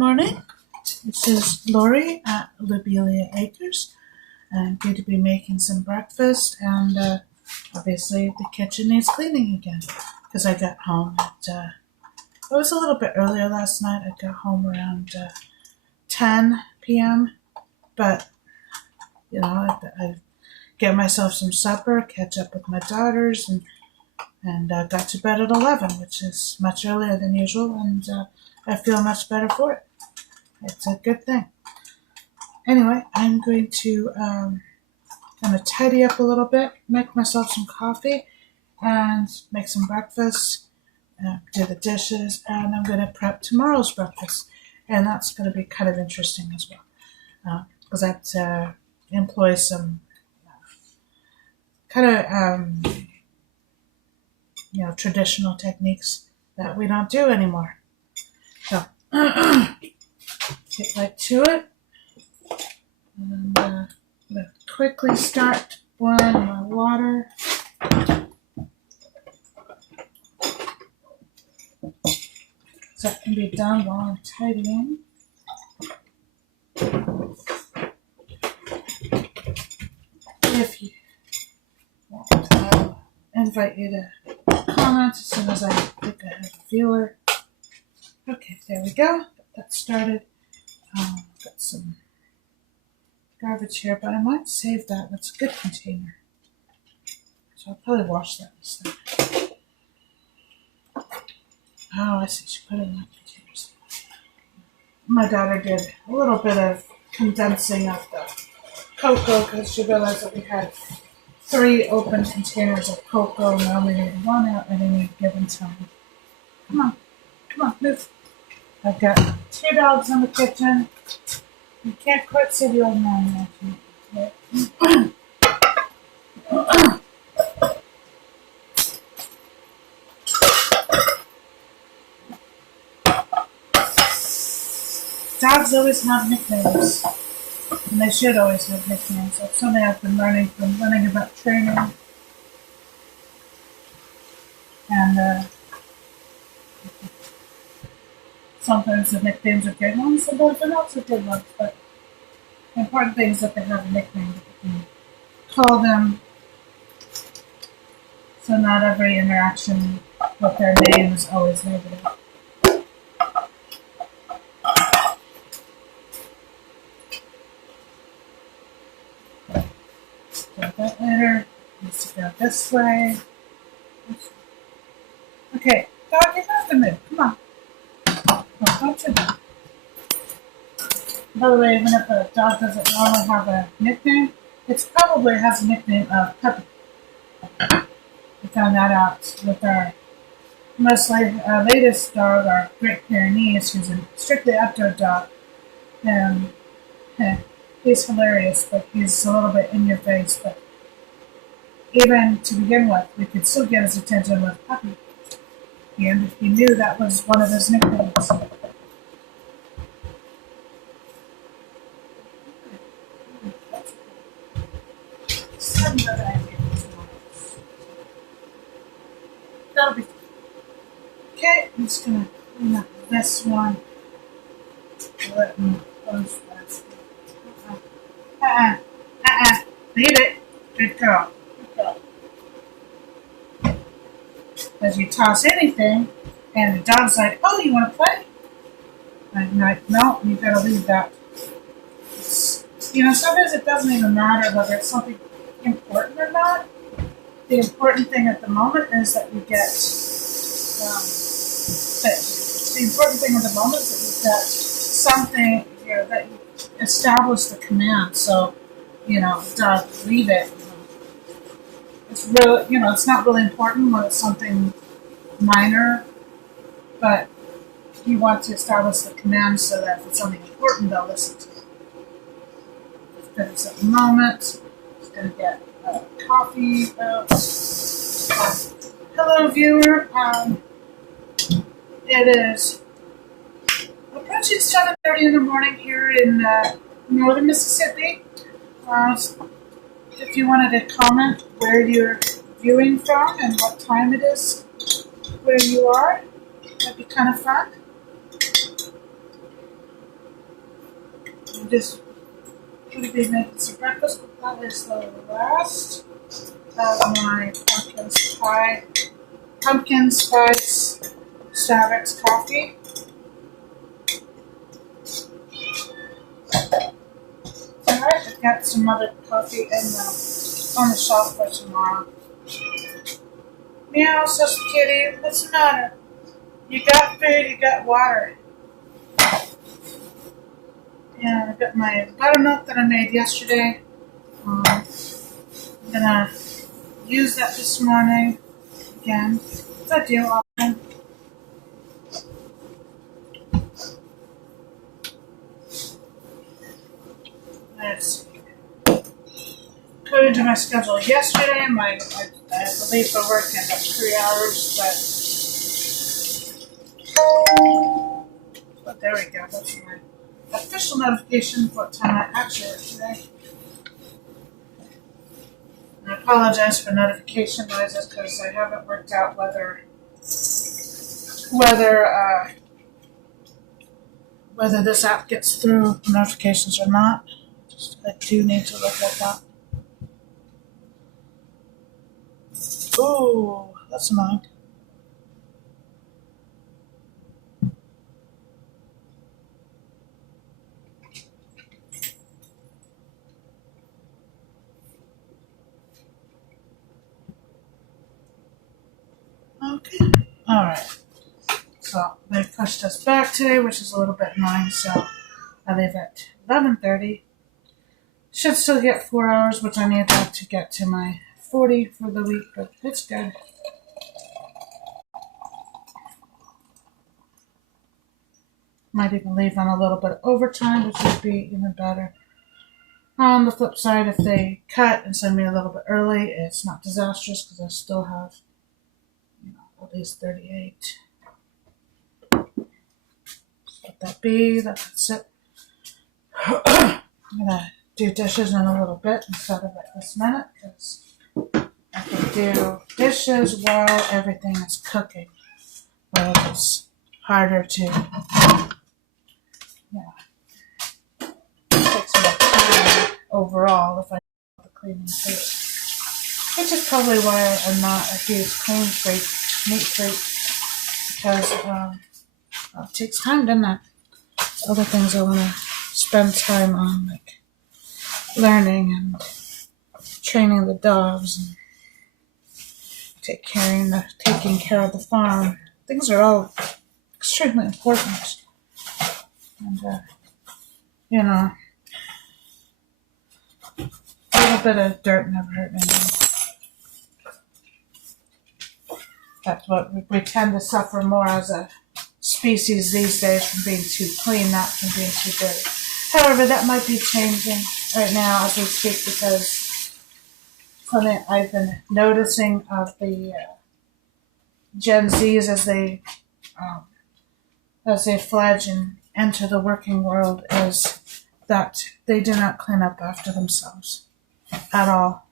morning. This is Lori at Lobelia Acres. I'm going to be making some breakfast, and obviously the kitchen needs cleaning again because I got home it was a little bit earlier last night. I got home around 10 p.m., but I get myself some supper, catch up with my daughters, and got to bed at 11, which is much earlier than usual, and I feel much better for it. It's a good thing. Anyway, I'm going to kind of tidy up a little bit, make myself some coffee, and make some breakfast, do the dishes, and I'm going to prep tomorrow's breakfast. And that's going to be kind of interesting as well, because I have to employ some kind of traditional techniques that we don't do anymore. So get right to it, and I'm going to quickly start boiling my water. So that can be done while I'm tidying. If you want, I'll invite you to comment as soon as I think I have a viewer. Okay, there we go. Got that started. Got some garbage here, but I might save that. That's a good container. So I'll probably wash that instead. Oh, I see. She put it in the containers. My daughter did a little bit of condensing of the cocoa because she realized that we had 3 open containers of cocoa and I only need 1 out at any given time. Come on, move. I've got 2 dogs in the kitchen. You can't quite see the old man there. Dogs always have nicknames, and they should always have nicknames. That's something I've been learning about training. And sometimes the nicknames are good ones, sometimes they're not so good ones, but the important thing is that they have a nickname that you can call them, so not every interaction with their name is always negative. Do that later. Needs to go this way. Okay, dog, you have to move. Come on. Don't you move. By the way, even if a dog doesn't normally have a nickname, it probably has a nickname of Puppy. We found that out with our latest dog, our Great Pyrenees, who's a strictly outdoor dog. And he's hilarious, but he's a little bit in your face. But even to begin with, we could still get his attention with Puppy. And he knew that was one of his nicknames. Okay, I'm just gonna clean up this one. Let me close that. Leave it. Good girl. As you toss anything, and the dog's like, "Oh, you want to play?" I'm like, "No, you gotta leave that." Sometimes it doesn't even matter whether it's something important or not. The important thing at the moment is that you get. The important thing at the moment is that you get something that you establish the command. So, dog, leave it. It's really, it's not really important when it's something minor, but you want to establish the command so that if it's something important, they'll listen to it. Just at the moment, just going to get coffee. Hello, viewer. It is approaching 7:30 in the morning here in northern Mississippi. If you wanted to comment where you're viewing from and what time it is where you are, that'd be kind of fun. I'm just going to be making some breakfast, but that is the last of my pumpkin spice Starbucks coffee. Alright, I've got some other coffee on the shelf for tomorrow. Meow, says the kitty. What's the matter? You got food, you got water. Yeah, I got my buttermilk that I made yesterday. I'm gonna use that this morning again. As I do often. Let's see. According to my schedule yesterday, I had to leave for work in about 3 hours, but there we go. That's my official notification for what time I actually work today. I apologize for notification noises because I haven't worked out whether this app gets through notifications or not. I do need to look at that. Ooh, that's annoying. Okay, alright. So they pushed us back today, which is a little bit annoying, so I leave at 11:30. Should still get 4 hours, which I need that to get to my 40 for the week, but it's good. Might even leave on a little bit of overtime, which would be even better. On the flip side, if they cut and send me a little bit early, it's not disastrous because I still have, at least 38. Let that be. That's it. I'm gonna do dishes in a little bit instead of at this minute because I can do dishes while everything is cooking. Well, it's harder to, it takes more time overall if I do the cleaning first. Which is probably why I'm not a huge meat freak, because it takes time, doesn't it? Other things I want to spend time on, like learning and training the dogs and taking care of the farm. Things are all extremely important. And, a little bit of dirt never hurt anyone. That's what we tend to suffer more as a species these days, from being too clean, not from being too dirty. However, that might be changing right now as we speak, because something I've been noticing of the Gen Zs as they fledge and enter the working world is that they do not clean up after themselves at all.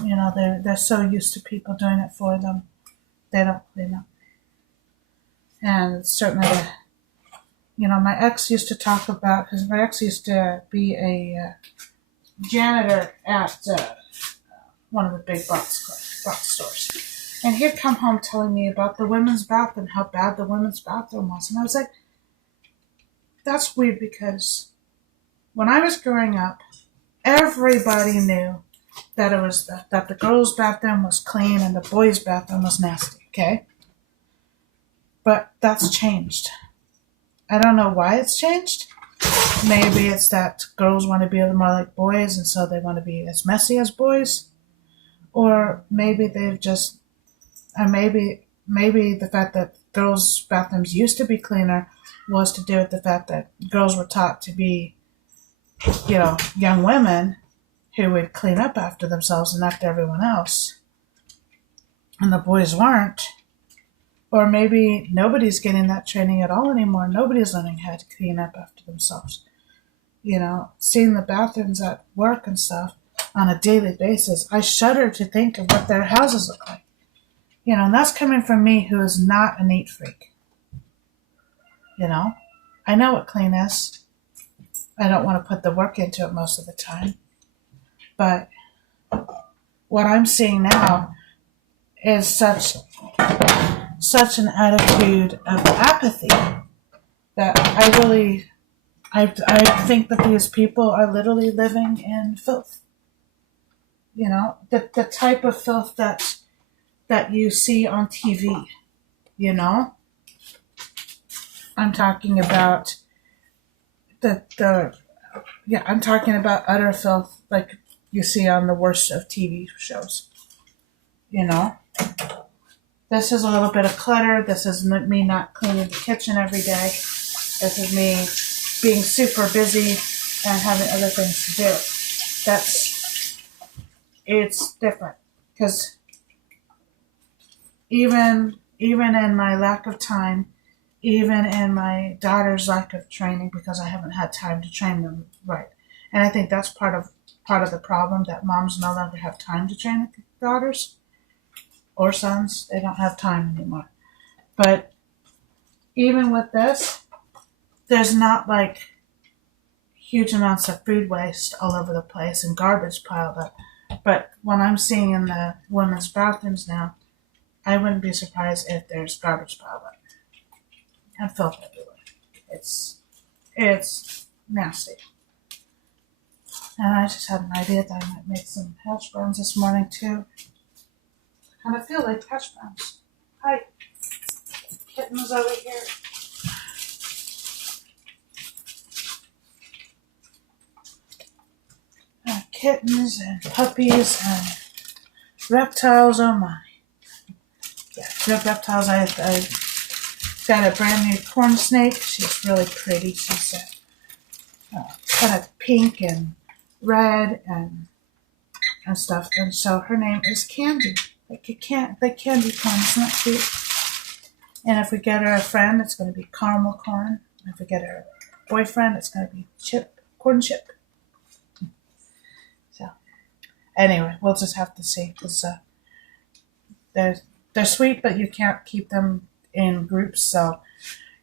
They're so used to people doing it for them, they don't clean up. And certainly, my ex used to talk about, because my ex used to be a janitor at one of the big box stores. And he'd come home telling me about the women's bathroom, how bad the women's bathroom was. And I was like, that's weird, because when I was growing up, everybody knew that it was that the girls' bathroom was clean and the boys' bathroom was nasty, okay? But that's changed. I don't know why it's changed. Maybe it's that girls want to be a little more like boys, and so they want to be as messy as boys. Or maybe maybe the fact that girls' bathrooms used to be cleaner was to do with the fact that girls were taught to be, young women who would clean up after themselves and after everyone else, and the boys weren't. Or maybe nobody's getting that training at all anymore. Nobody's learning how to clean up after themselves. Seeing the bathrooms at work and stuff on a daily basis, I shudder to think of what their houses look like. And that's coming from me, who is not a neat freak. I know what clean is. I don't want to put the work into it most of the time. But what I'm seeing now is such an attitude of apathy that I think that these people are literally living in filth. You know, the type of filth that you see on TV. You know, I'm talking about I'm talking about utter filth like you see on the worst of TV shows. You know, this is a little bit of clutter. This is me not cleaning the kitchen every day. This is me being super busy and having other things to do. It's different because even in my lack of time, even in my daughter's lack of training, because I haven't had time to train them right, and I think that's part of the problem, that moms no longer have time to train daughters or sons. They don't have time anymore. But even with this, there's not like huge amounts of food waste all over the place and garbage piled up. But when I'm seeing in the women's bathrooms now, I wouldn't be surprised if there's garbage piled up and filth everywhere. It's nasty. And I just had an idea that I might make some hash browns this morning too. I kind of feel like hash browns. Hi, kittens over here. Kittens and puppies and reptiles. Oh my! Yeah, reptiles. I got a brand new corn snake. She's really pretty. She's kind of pink and red and stuff. And so her name is Candy. Like candy corn. Isn't that cute? And if we get her a friend, it's going to be caramel corn. And if we get her a boyfriend, it's going to be corn chip. So anyway, we'll just have to see, because they're sweet, but you can't keep them in groups, so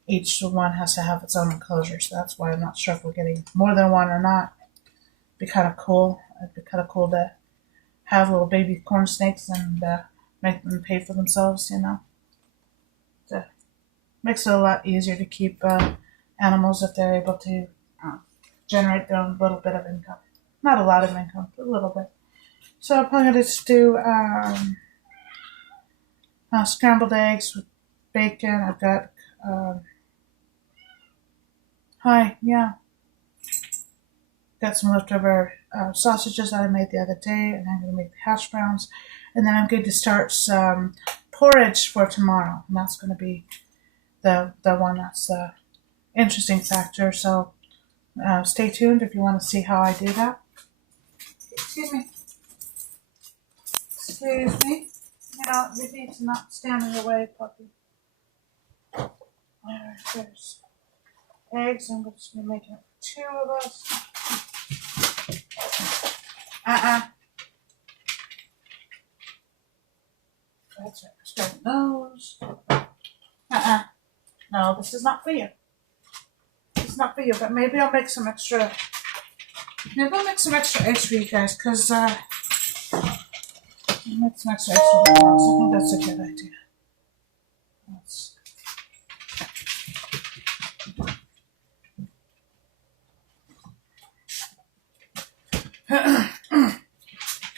each one has to have its own enclosure. So that's why I'm not sure if we're getting more than one or not. It'd be kind of cool. It'd be kind of cool to have little baby corn snakes and make them pay for themselves, you know. It makes it a lot easier to keep animals if they're able to generate their own little bit of income. Not a lot of income, but a little bit. So I'm probably going to just do scrambled eggs with bacon. I've got got some leftover sausages that I made the other day, and I'm going to make the hash browns. And then I'm going to start some porridge for tomorrow, and that's going to be the one that's the interesting factor. So stay tuned if you want to see how I do that. Excuse me. You know, you need to not stand in the way, puppy. There's eggs. I'm just going to make it for 2 of us. That's right. Straighten those. No, this is not for you. It's not for you, but maybe I'll make some extra. Maybe I'll make some extra eggs for you guys, because I'll make some extra eggs for the dogs. I think that's a good idea.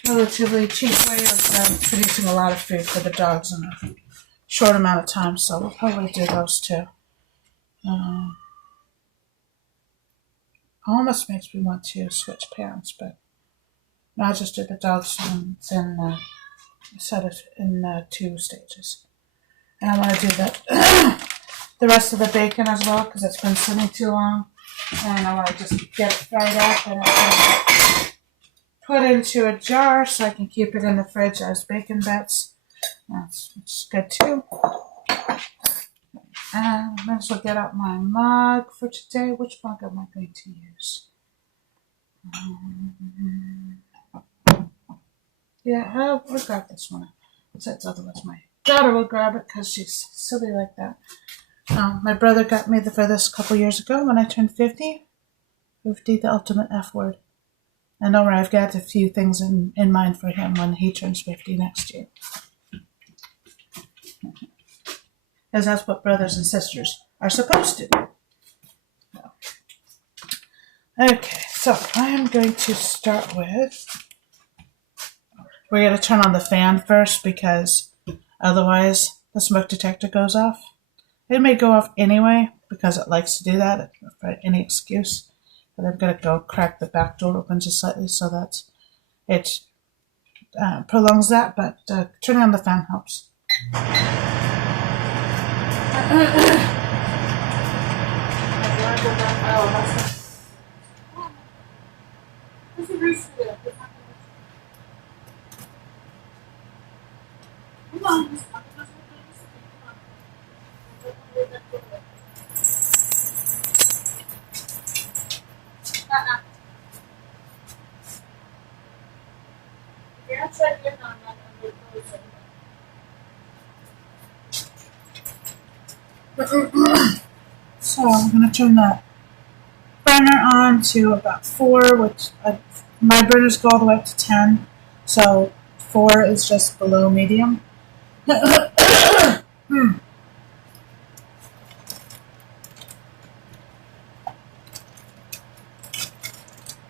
Relatively cheap way of producing a lot of food for the dogs in a short amount of time, so we'll probably do those too. Almost makes me want to switch pans, but no, I'll just do the dogs in 2 stages. And I want to do the rest of the bacon as well, because it's been sitting too long, and I want to just get it fried up and put it into a jar so I can keep it in the fridge as bacon bits. That's good too. And I might as well get out my mug for today. Which mug am I going to use? I'll grab this one. Besides, otherwise my daughter will grab it because she's silly like that. My brother got me for this a couple years ago when I turned 50. 50, the ultimate F word. And don't worry, I've got a few things in mind for him when he turns 50 next year. Because that's what brothers and sisters are supposed to do. Okay, so I am going to start with... We're going to turn on the fan first because otherwise the smoke detector goes off. It may go off anyway because it likes to do that for any excuse. But I'm going to go crack the back door open just slightly so that it prolongs that, but turning on the fan helps. Come on. So I'm going to turn the burner on to about 4, which my burners go all the way up to 10, so 4 is just below medium.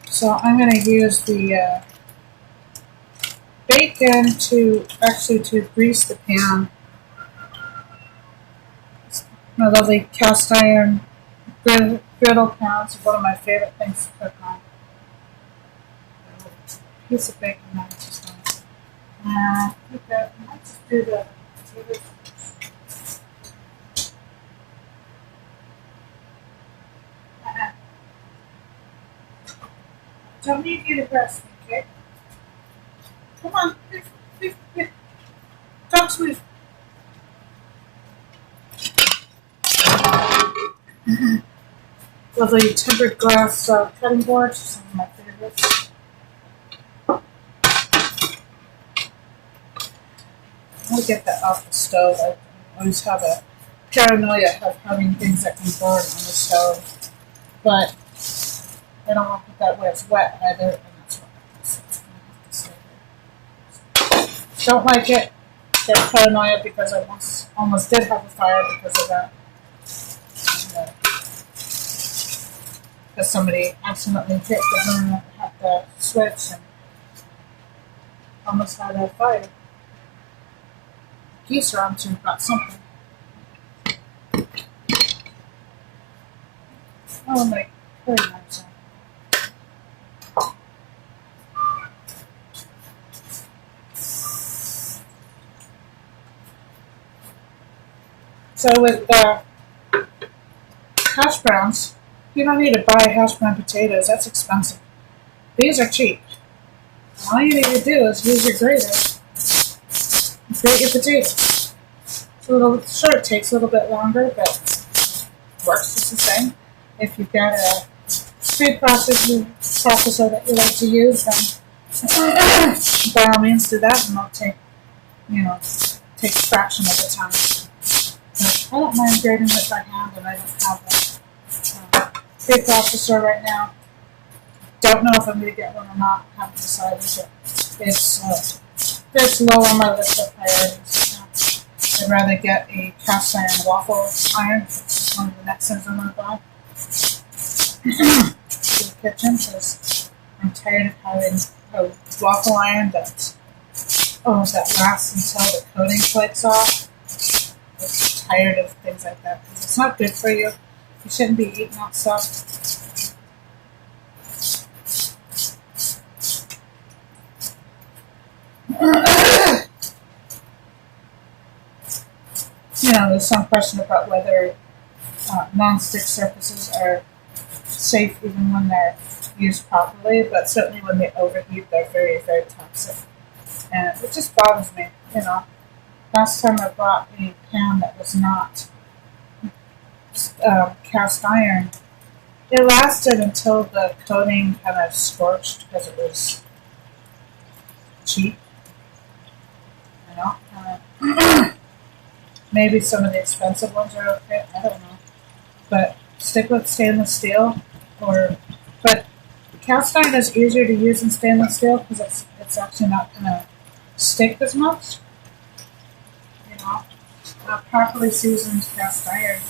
So I'm going to use the bacon to grease the pan. My lovely cast iron griddle pan is one of my favorite things to cook on. A piece of bacon that is just nice. Let's do the potatoes. Don't need you to press me, okay? Come on, quick. Talk sweet. Lovely tempered glass cutting boards, some of my favorites. I'll get that off the stove. I always have a paranoia of having things that can burn on the stove, but I don't want to put that where it's wet either, and that's what it's going to have to stay there. Don't like it. Get paranoia because I almost did have a fire because of that. Because somebody accidentally hit the burner at the switch and almost had a fire. Geese are onto about something. Oh my goodness. So with hash browns, you don't need to buy hash brown potatoes. That's expensive. These are cheap. All you need to do is use your grater and grate your potatoes. It takes a little bit longer, but works just the same. If you've got a food processor that you like to use, then by all means do that, and it'll take a fraction of the time. But I don't mind grating it by hand, and I don't have a food processor right now. Don't know if I'm going to get one or not. Haven't decided yet. It's low on my list of priorities. I'd rather get a cast iron waffle iron, which is one of the next things I'm going to buy to the kitchen, because I'm tired of having a waffle iron that lasts until the coating flakes off. I'm tired of things like that because it's not good for you. You shouldn't be eating that stuff. There's some question about whether non-stick surfaces are safe even when they're used properly, but certainly when they overheat, they're very, very toxic. And it just bothers me, Last time I bought a pan that was not cast iron, it lasted until the coating kind of scorched because it was cheap, Maybe some of the expensive ones are okay. I don't know. But stick with stainless steel or But cast iron is easier to use than stainless steel because it's actually not going to stick as much. You know, properly seasoned cast iron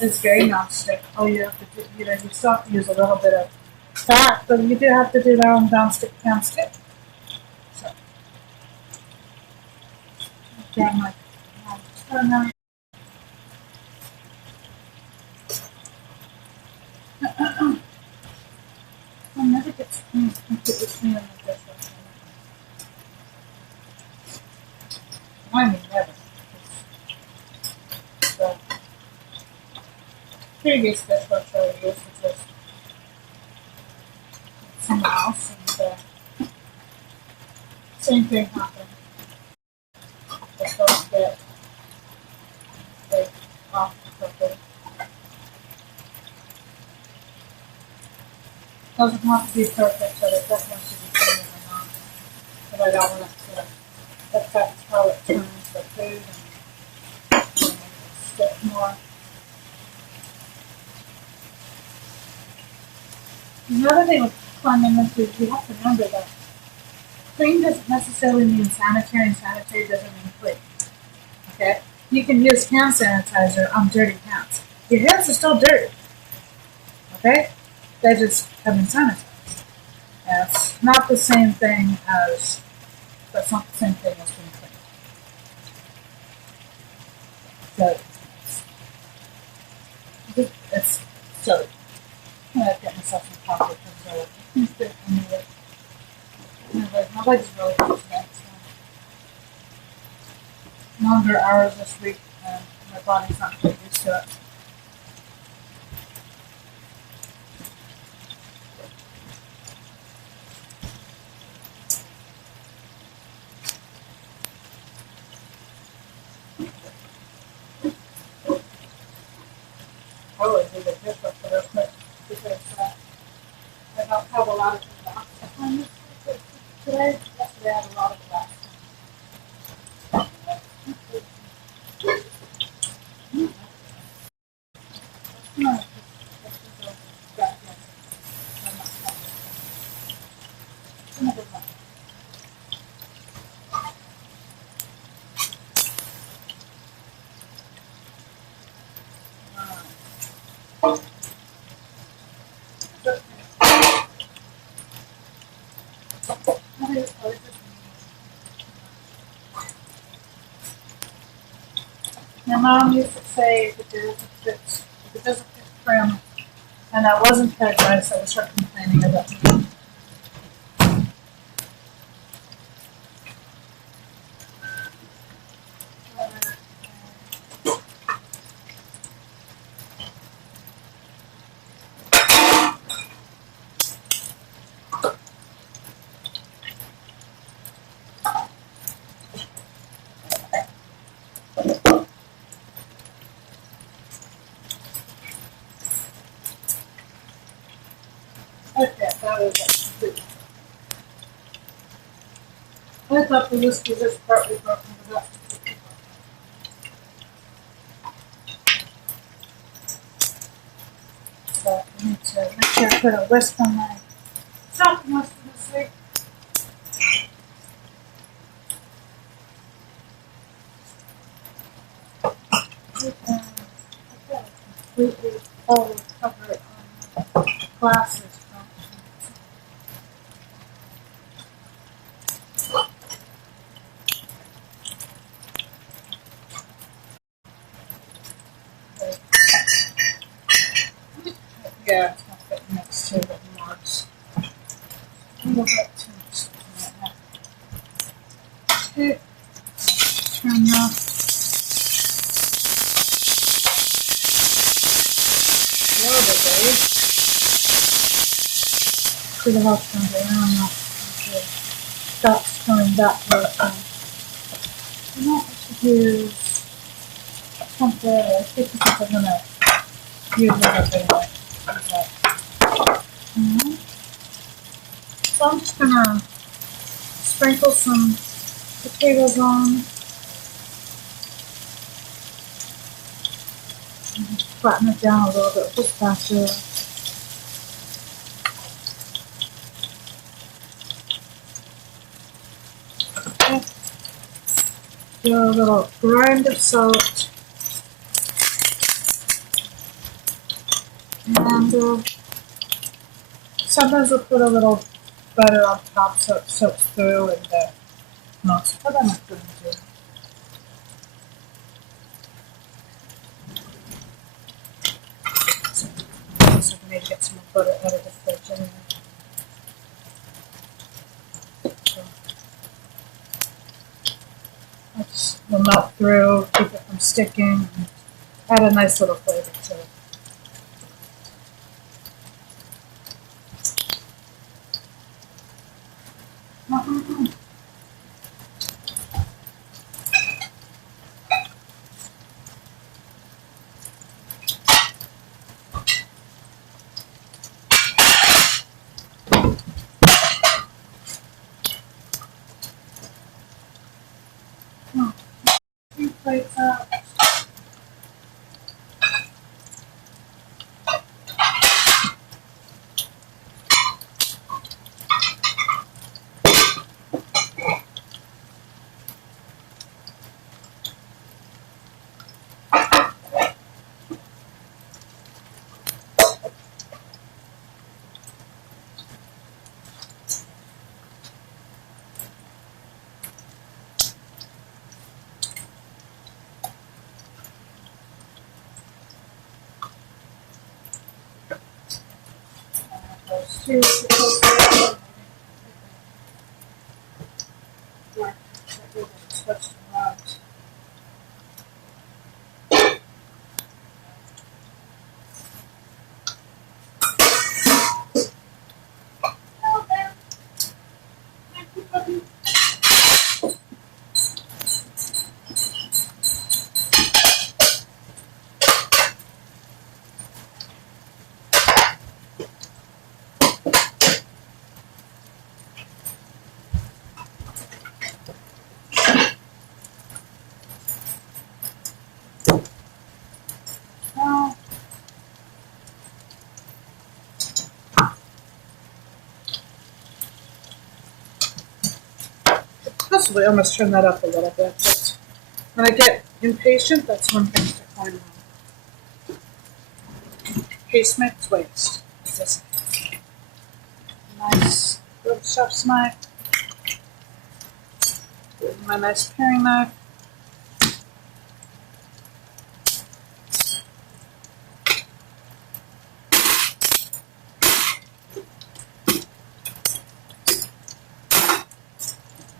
is very non-stick. All you have to do, you still have to use a little bit of fat, but you do have to do that on non-stick can stick. So, again, like, turn I'll never get completely clean in the dishwasher. I mean, never. The previous dishwasher I used was just someone else, and same thing happened. Just don't get like off quickly. Doesn't have to be perfect, but it definitely should be clean enough. But I don't want it to affect how it turns the food and stick more. Another thing with cleanliness is you have to remember that clean doesn't necessarily mean sanitary, and sanitary doesn't mean clean. Okay? You can use hand sanitizer on dirty hands. Your hands are still dirty. Okay? They just have been sanitized. It's not the same thing as that's not the same thing as being clean. So it's so I'm gonna get myself some coffee because my legs are really hurt today. So longer hours this week and my body's not quite used to it. I always do the dishwasher real quick because I don't have a lot of time today. Yesterday I had a lot of that. No, my mom used to say if it doesn't fit trim, and I wasn't fed rice, I would start complaining about it. Okay, that was it. I thought the whiskey was partly broken, but that's so I need to make sure I put a whisk on my top most of this week. I've got a completely full cover on my glasses. Yeah, it's not fit next to the marks. A little bit too much. Okay, turn that a little bit, Dave. Should have helped them around that. That's coming back to it. You know, I should use something, I think this is going to use it up anyway. Mm-hmm. So I'm just going to sprinkle some potatoes on. Flatten it down a little bit with spatula. do a little grind of salt, and sometimes we'll put a little butter on top so it soaks through and melts, but I'm not going to. So I need to get some more butter out of the fridge anyway. So I just will melt through, keep it from sticking, and add a nice little flavor to it. Plates out. Those two. Switch them around. Possibly almost turn that up a little bit, but when I get impatient, that's when things decline wrong. Haste makes waste. This nice little chef's knife. With my nice paring knife.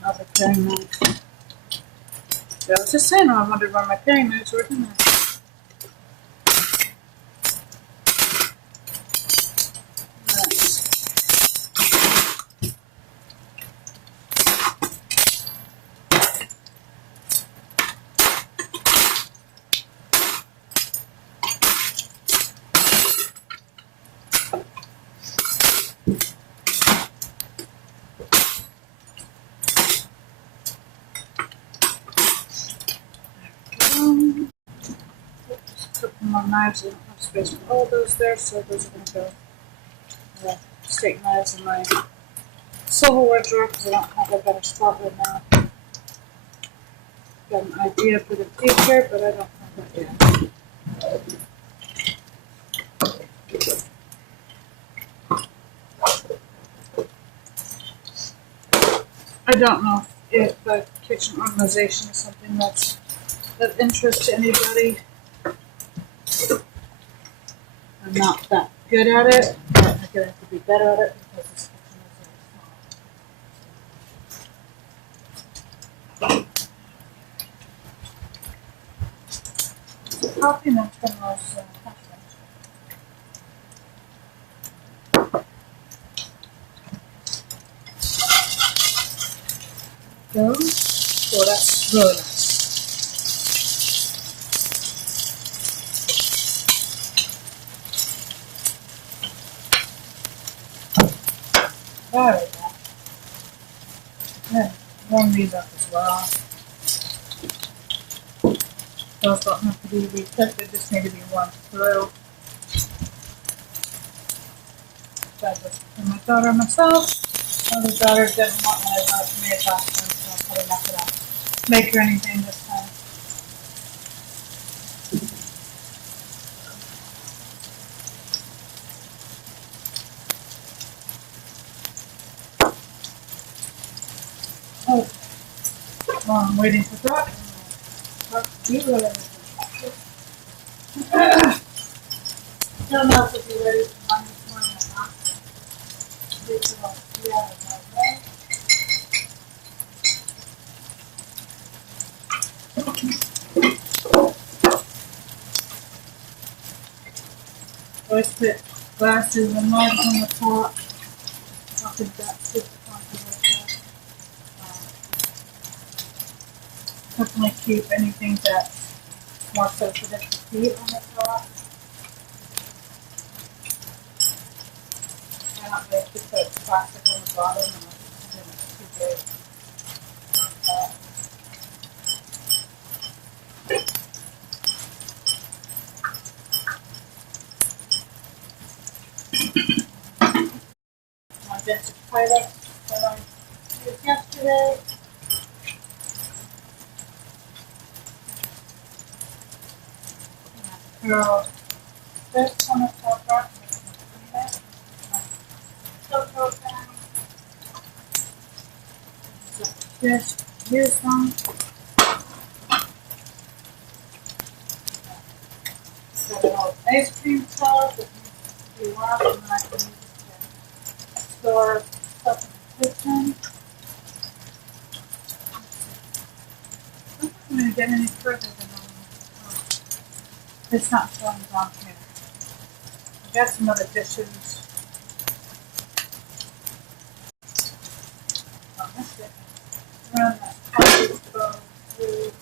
Another paring knife. I was just saying, I wondered why my paring knives were in there. More knives. I don't have space for all those there, so those are going to go steak knives in my silverware drawer because I don't have a better spot right now. Got an idea for the future, but I don't have that yet. I don't know if kitchen organization is something that's of interest to anybody. I'm not that good at it, but I'm going to have to be better at it because this kitchen is very small. Coffee milk from those goes. Oh, that's really nice. There we go. Yeah, warm these up as well. Those don't have to be recooked, they just need to be warmed through. Got this for my daughter and myself. My other daughter didn't want my tomato pasta, so I'll probably knock it out. make her anything this time. Oh, well, I'm waiting for that. Don't know if you'll be ready for mine this morning or not. It's about 3 hours out there. Always put glasses and mugs on the top. I think that's super controversial. Definitely keep anything that's more sensitive to heat on the top. I don't like to put plastic on the bottom unless it's too big. My dental pilot that I used yesterday. Curl this on the top part. Just use one. Got an old ice cream tub that needs to be washed, and then I can use it to store stuff in the kitchen. I'm not going to get any further than it's not showing down here. I got some other dishes. Oh, that's it. Run that coffee stove through.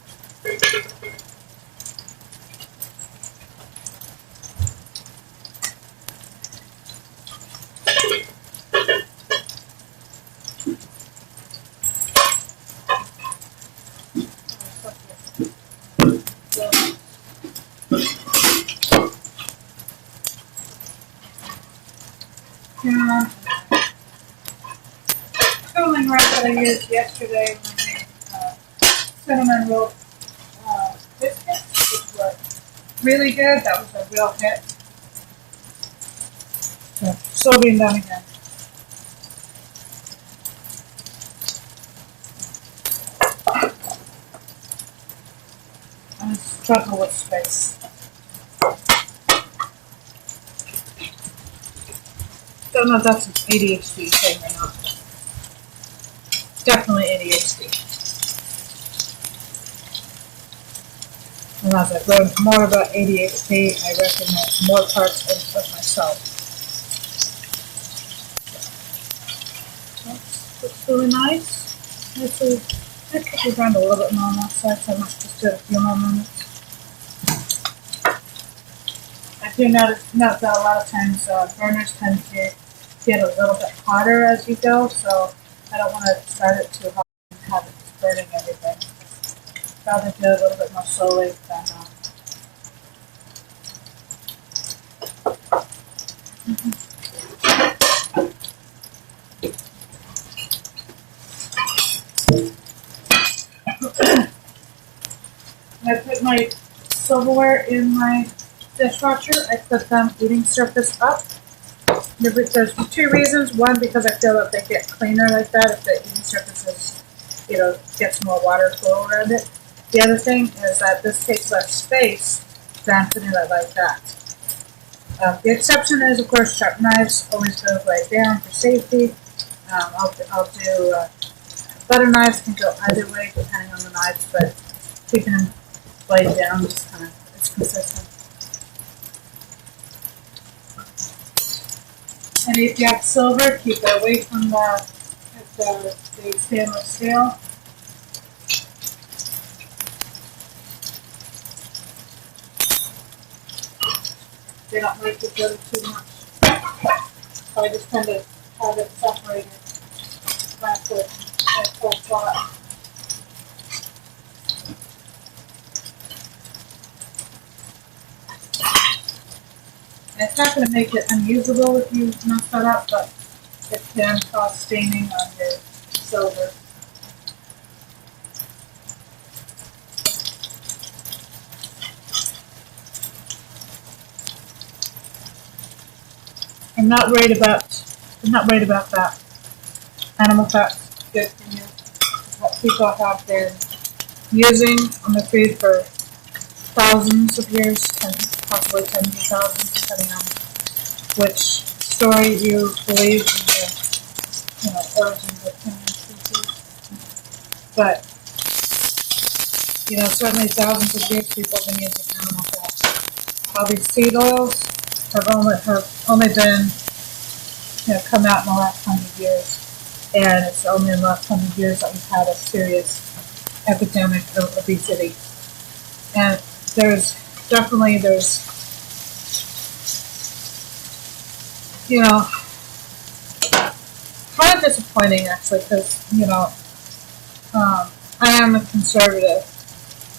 Cooling rack that I used yesterday when I made cinnamon roll biscuits, which were really good. That was a real hit. So, soaking them again. I struggle with space. Don't know if that's an ADHD thing or not. Definitely ADHD. And as I've learned more about ADHD, I recognize more parts of myself. Looks really nice. Actually, I could be around a little bit more on that side, so I might just do it a few more minutes. I do note that a lot of times burners tend to get a little bit hotter as you go, so I don't want to start it too hot and have it just burning everything. I'd rather do it a little bit more slowly than I put my silverware in my dishwasher. I put them eating surface up. There's 2 reasons. One, because I feel that they get cleaner like that if the eating surface is, gets more water flow around it. The other thing is that this takes less space than putting it like that. The exception is, of course, sharp knives always go right down for safety. I'll do butter knives can go either way depending on the knives, but keeping them laid down is it's consistent. And if you have silver, keep it away from the stainless steel. They don't like to go too much. So I just tend to have it separated. Wrap it in full spot. And it's not going to make it unusable if you mess that up, but it can cause staining on your silver. I'm not worried about that. Animal fat's good for you. What people have been using on the food for thousands of years, and possibly tens of thousands, depending on which story you believe in the origins of human species. But certainly thousands of years people have been using animal fat. All these seed oils have only been come out in the last 100 years, and it's only in the last 100 years that we've had a serious epidemic of obesity. And there's kind of disappointing actually, because I am a conservative,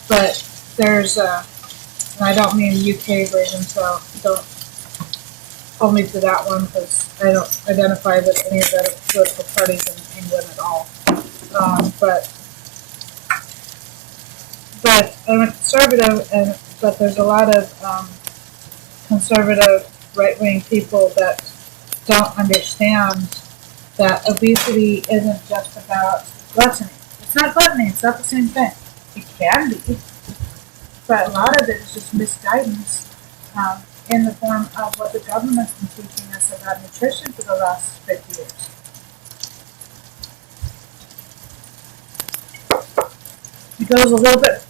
but there's and I don't mean UK version, so don't hold me to that one, because I don't identify with any of the political parties in England at all. But I'm a conservative, but there's a lot of conservative right-wing people that don't understand that obesity isn't just about gluttony. It's not gluttony. It's not the same thing. It can be, but a lot of it is just misguidance in the form of what the government's been teaching us about nutrition for the last 50 years. It goes a little bit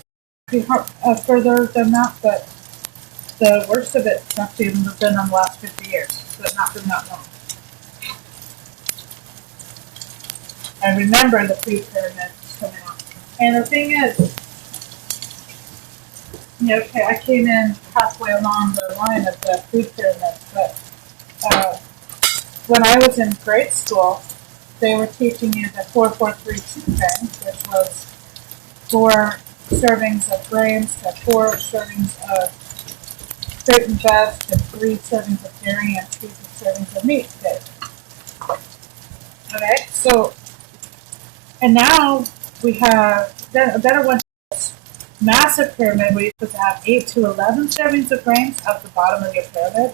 further than that, but the worst of it actually even been in the last 50 years, but not been that long. I remember the food pyramid coming out. And the thing is, okay, I came in halfway along the line of the food pyramid, but when I was in grade school, they were teaching you the 4-4-3 thing, which was 4 servings of grains to 4 servings of fruit and veg to 3 servings of dairy and 2 servings of meat. Okay, so, and now we have a better one. Massive pyramid where you're supposed to have 8 to 11 servings of grains at the bottom of your pyramid.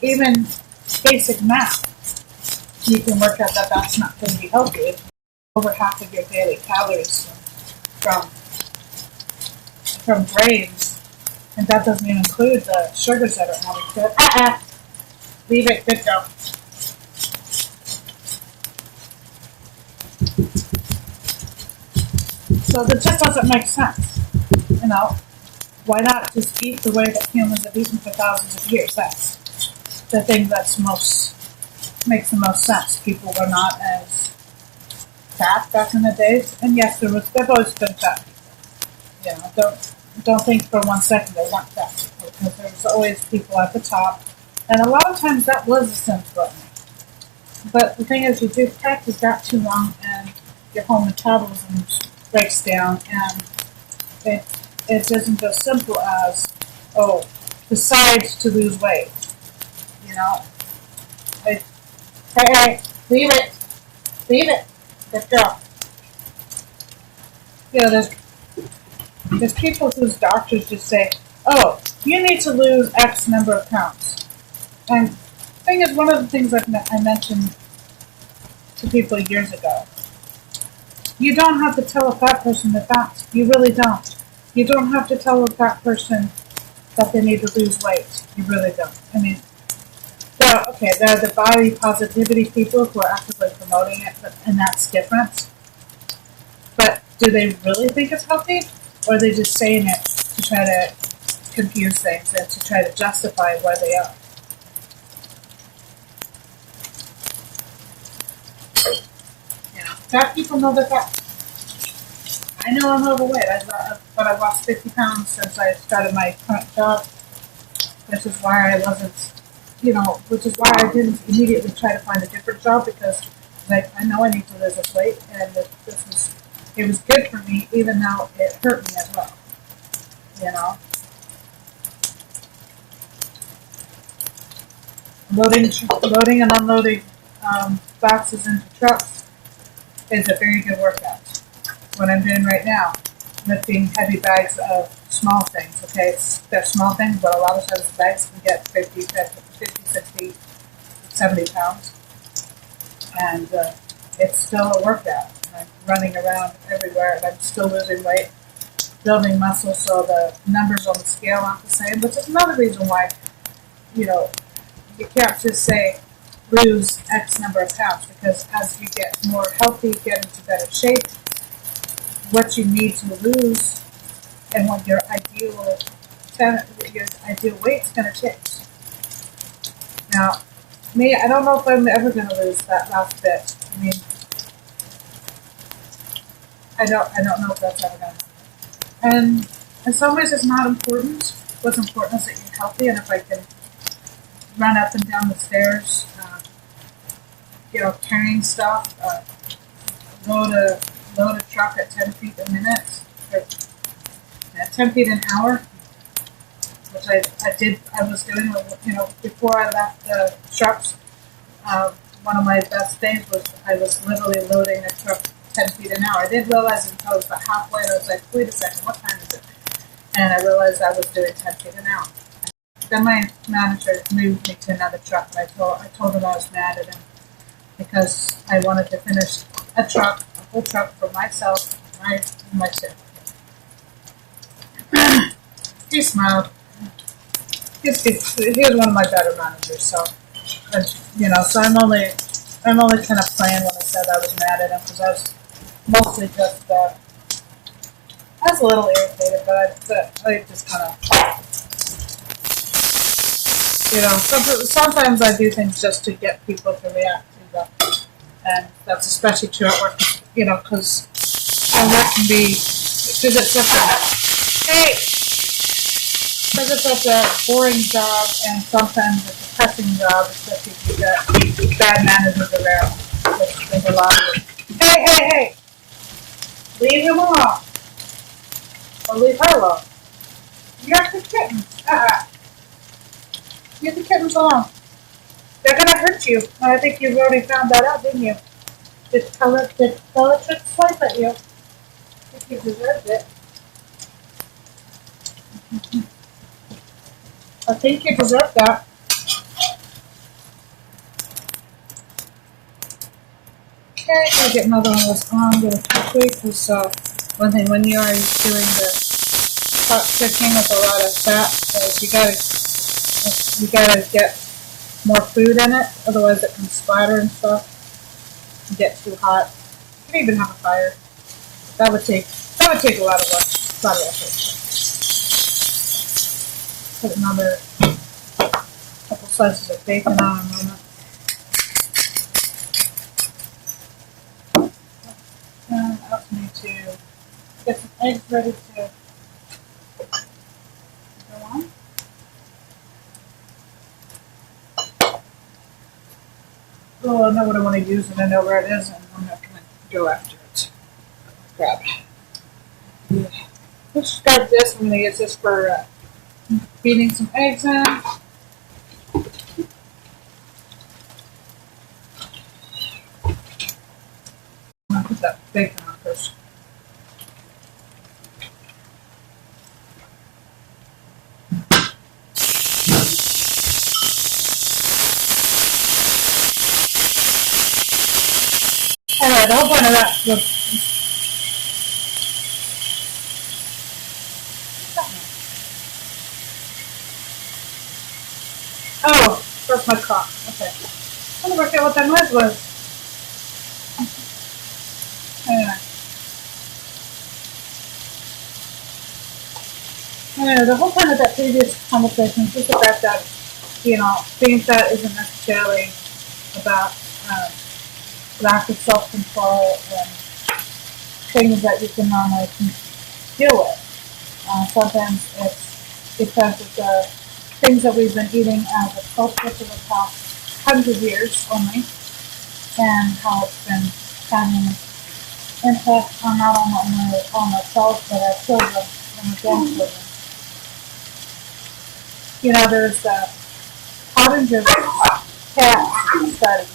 Even basic math, you can work out that that's not going to be healthy. Over half of your daily calories from grains, and that doesn't even include the sugars that are added to it. Leave it, good go. So that just doesn't make sense. Why not just eat the way that humans have eaten for thousands of years? That's the thing makes the most sense. People were not as fat back in the days, and yes, they've always been fat people. Don't think for 1 second they weren't fat people, because there was always people at the top, and a lot of times that was a sense gluttony. But the thing is, you do practice that too long, and your whole metabolism breaks down, and it isn't as simple as, decide to lose weight. Hey, leave it, let's go. There's people whose doctors just say, you need to lose X number of pounds. And the thing is, one of the things I mentioned to people years ago, you don't have to tell a fat person they're fat. You really don't. You don't have to tell a fat person that they need to lose weight. You really don't. There are the body positivity people who are actively promoting it, and that's different. But do they really think it's healthy? Or are they just saying it to try to confuse things and to try to justify where they are? Fat people know they're fat. I know I'm overweight, but I've lost 50 pounds since I started my current job, which is why I didn't immediately try to find a different job, because I know I need to lose this weight, and it was good for me, even though it hurt me as well. Loading and unloading boxes into trucks is a very good workout. What I'm doing right now, lifting heavy bags of small things. Okay, they're small things, but a lot of times bags can get 50 50, 60, 70 pounds. And it's still a workout. I'm running around everywhere and I'm still losing weight, building muscle, so the numbers on the scale aren't the same, which is another reason why, you know, you can't just say lose X number of pounds, because as you get more healthy, get into better shape, what you need to lose and what your ideal weight is going to change. Now, me, I don't know if I'm ever going to lose that last bit. I mean, I don't know if that's ever going to happen. And in some ways, it's not important. What's important is that you're healthy, and if I can run up and down the stairs, carrying stuff, load a truck at 10 feet a minute, or at 10 feet an hour, which I was doing, before I left the trucks. One of my best days was I was literally loading a truck 10 feet an hour. I didn't realize until I was about halfway, and I was like, wait a second, what time is it? And I realized I was doing 10 feet an hour. Then my manager moved me to another truck, and I told him I was mad at him because I wanted to finish a whole truck for myself, my shift. He smiled. He was one of my better managers, so so I'm only kind of playing when I said I was mad at him, because I was mostly just I was a little irritated, but I just kind of sometimes I do things just to get people to react to them, and that's especially true at work, because our work can be, because it's such a boring job, and sometimes it's a pressing job, especially if you get bad managers around. There's a lot of them. Hey! Leave him alone. Or leave her alone. You have the kittens. Leave the kittens alone. They're gonna hurt you. I think you've already found that out, didn't you? Did Bellatrix swipe at you? I think you deserved it. I think you deserve that. Okay, I'll get another one of those on really quickly, because one thing when you are doing the pot cooking with a lot of fat, you gotta get more food in it, otherwise it can splatter and stuff and get too hot. You can even have a fire. That would take a lot of work, a lot of effort. Put another couple slices of bacon on in a moment. And I also need to get some eggs ready to go on. Oh, I know what I want to use, and I know where it is, and I'm not going to go after it. Grab it. Yeah. Let's start this. I'm going to use this for beating some eggs in. I'm going to put that bacon on first. Alright, the whole point of that was that's my cock. Okay. I wonder what that noise was. Anyway, the whole point of that previous conversation is just the fact that, being fat isn't necessarily about lack of self-control and things that you can normally deal with. Sometimes it's because of the things that we've been eating as a culture for the past 100 years only, and how it's been having an impact on not only on ourselves, but our children and our grandchildren. There's the Pottinger's cat study.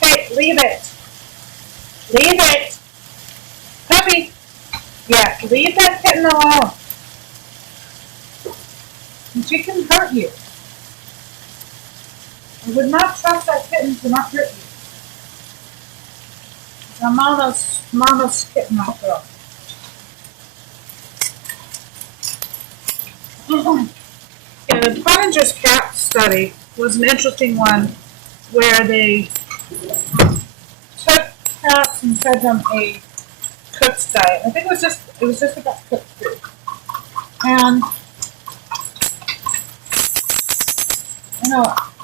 Hey, leave it. Leave it. Puppy. Yes, leave that kitten alone. And she can hurt you. I would not trust that kitten to not hurt you. It's a mama's kitten after all. Yeah, the Pottinger's cat study was an interesting one where they took cats and fed them a cooked diet. I think it was just about cooked food. And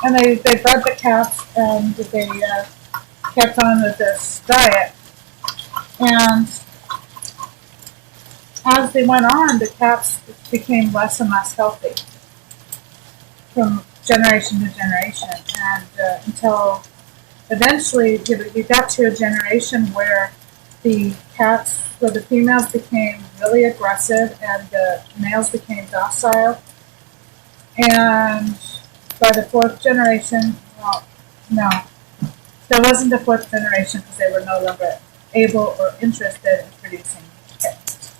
and they bred the cats and they kept on with this diet. And as they went on, the cats became less and less healthy from generation to generation, and until eventually you got to a generation where the females became really aggressive and the males became docile. And by the fourth generation, well, no, there wasn't a fourth generation because they were no longer able or interested in producing kittens.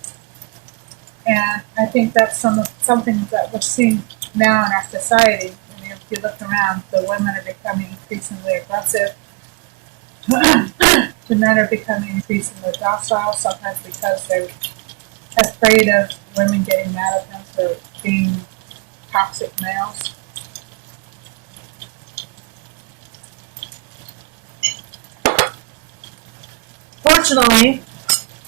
And I think that's something that we're seeing now in our society. If you look around, the women are becoming increasingly aggressive. The men are becoming increasingly docile, sometimes because they're afraid of women getting mad at them for being toxic males. Fortunately,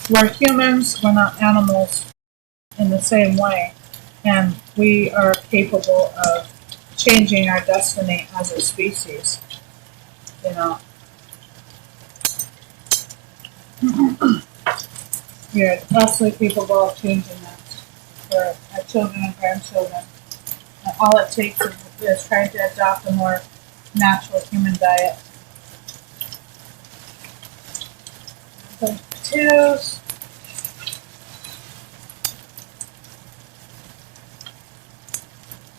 we're humans, we're not animals in the same way, and we are capable of changing our destiny as a species. We're absolutely capable of changing that for our children and grandchildren. And all it takes is trying to adopt a more natural human diet. Potatoes.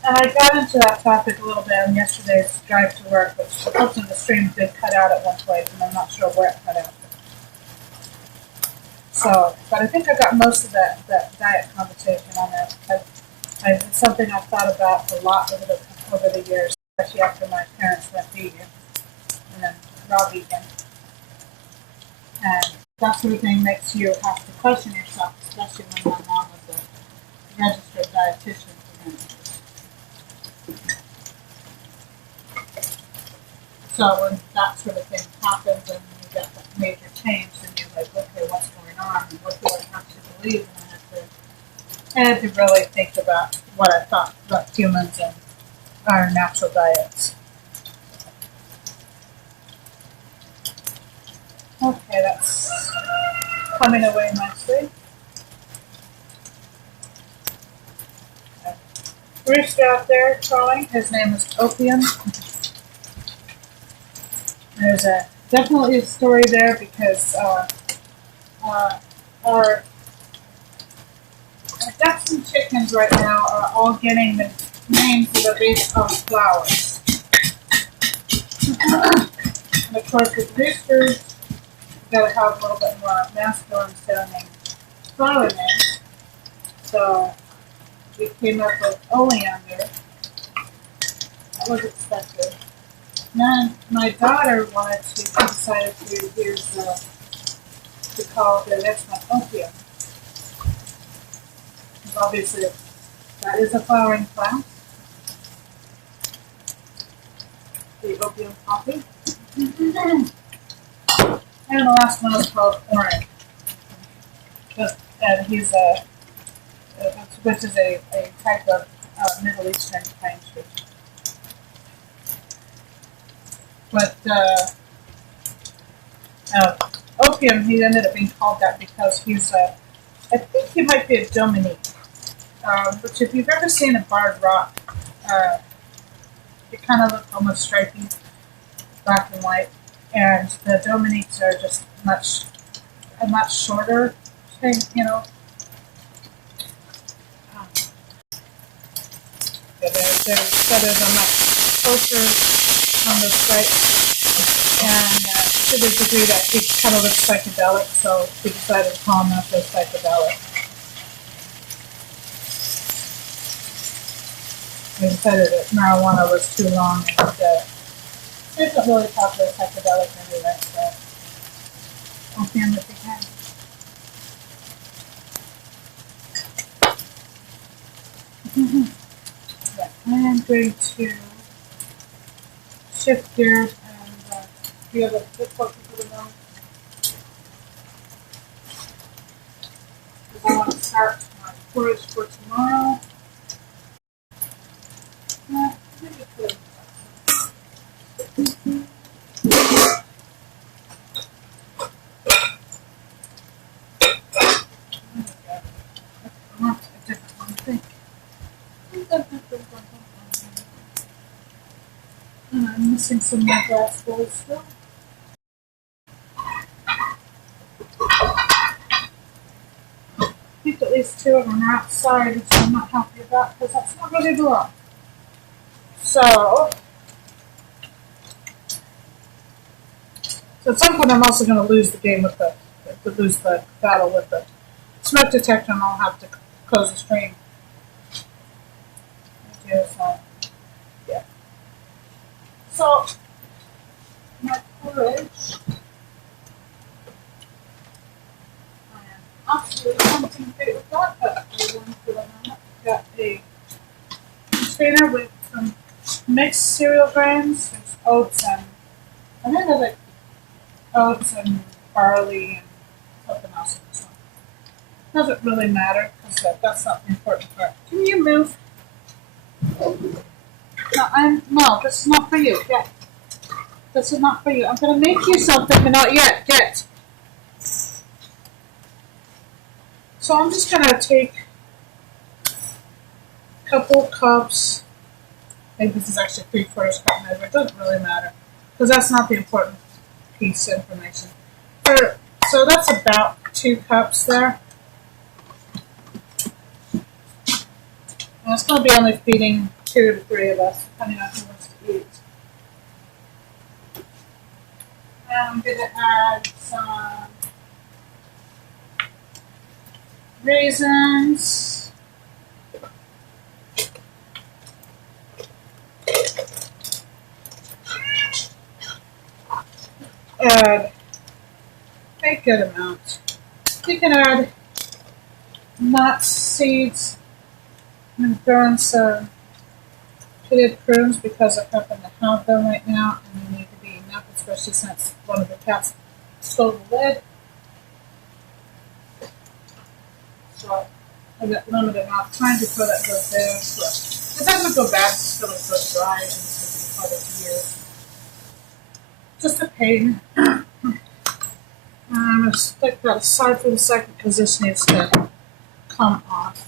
And I got into that topic a little bit on yesterday's drive to work, which unfortunately the stream did cut out at one point, and I'm not sure where it cut out. So, but I think I got most of that diet conversation on it. It's something I've thought about a lot over the years, especially after my parents went vegan and then raw vegan. And that sort of thing makes you have to question yourself, especially when my mom was a registered dietitian for many years. So when that sort of thing happens and you get that major change, then you're like, okay, what's going on? And what do I actually believe? And I had to really think about what I thought about humans and our natural diets. Okay, that's coming away nicely. Rooster out there crowing. His name is Opium. There's definitely a story there because our ducks and chickens right now are all getting the names that are based on flowers. And of course, with roosters, you've got to have a little bit more masculine sounding flower names. So we came up with oleander. That was expected. Then my daughter decided to use to call the next one opium. Because obviously that is a flowering plant. The opium poppy. And the last one is called orange. And he's which is a type of Middle Eastern pine tree. But opium, he ended up being called that because he's I think he might be a Dominique. Which if you've ever seen a barred rock, it kind of looks almost stripy, black and white. And the Dominiques are just a much shorter thing, Their feathers are much closer on the stripes, and to the degree that he kind of looks psychedelic, so we decided to call him after psychedelic. We decided that marijuana was too long and it's a really popular psychedelic anyway, so I'll hand it again. Yeah, I am going to shift gears and do the difficulty for the moment. Because I want to start my tours for tomorrow. Maybe good. I want a different one, I think. And I'm missing some more glass bowls still. I think at least two of them are outside, which I'm not happy about because that's not where they belong. So at some point I'm also going to lose the game with lose the battle with the smoke detector, and I'll have to close the stream. Yeah. So my porridge. I am absolutely hunting fit with that, but I want to remember. Got a container with some mixed cereal grains. There's oats and I think there's like oats and barley and something else in this one. Doesn't really matter because that's not the important part. Can you move? No, this is not for you. Get. This is not for you. I'm gonna make you something, but not yet. Get. So I'm just gonna take a couple cups. Maybe this is actually 3/4 cup measure. It doesn't really matter because that's not the important piece of information. So that's about 2 cups there. And it's going to be only feeding 2 to 3 of us, depending on who wants to eat. And I'm going to add some raisins. Add a good amount. You can add nuts, seeds. I'm going to throw in some pitted prunes because I happen to have them right now, and they need to be enough, especially since one of the cats stole the lid. So I've got limited amount of time before that goes there. So it doesn't go bad, it's going to go dry, and it's going to be part of the year. Just a pain. I'm going to stick that aside for the second because this needs to come off.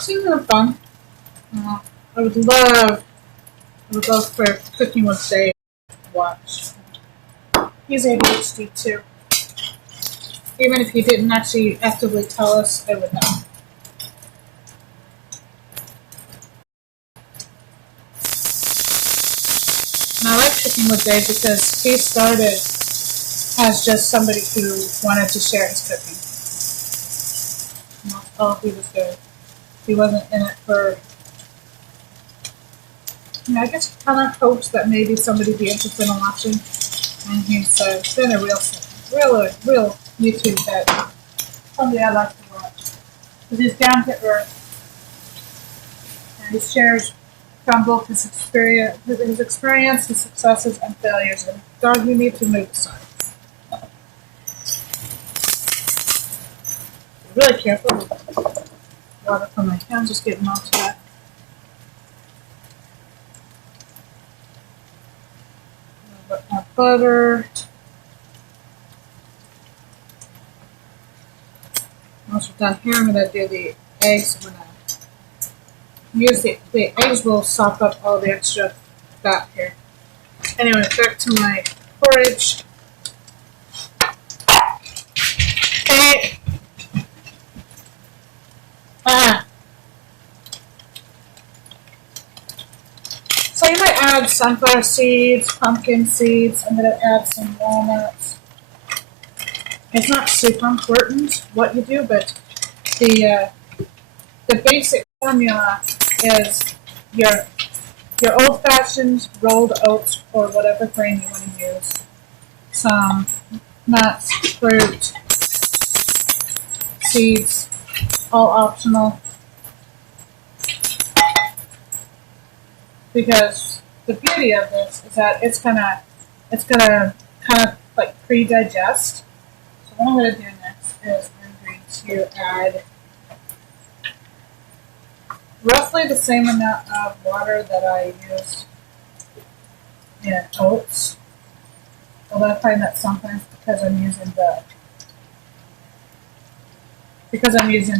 Seems kind of fun. I would love for Cooking with Dave to watch. He's ADHD too. Even if he didn't actually actively tell us, I would know. And I like Cooking with Dave because he started as just somebody who wanted to share his cooking. And that's all he was doing. He wasn't in it for. I guess he kind of hopes that maybe somebody would be interested in watching. And he's been a real YouTube head. Somebody I like to watch. Because he's down to earth. And he shares from both his experience, his successes, and failures. And dog, you need to move aside. Be really careful. Water from my hands, just getting onto that. A little bit more butter. Once we're done here, I'm going to do the eggs. I'm going to use the eggs will sop up all the extra fat here. Anyway, back to my porridge. Okay. So you might add sunflower seeds, pumpkin seeds. I'm going to add some walnuts. It's not super important what you do, but the basic formula is your old-fashioned rolled oats or whatever grain you want to use. Some nuts, fruit, seeds, all optional. Because the beauty of this is that it's gonna kind of like pre-digest. So what I'm gonna do next is I'm going to add roughly the same amount of water that I used in oats. Although I find that sometimes because I'm using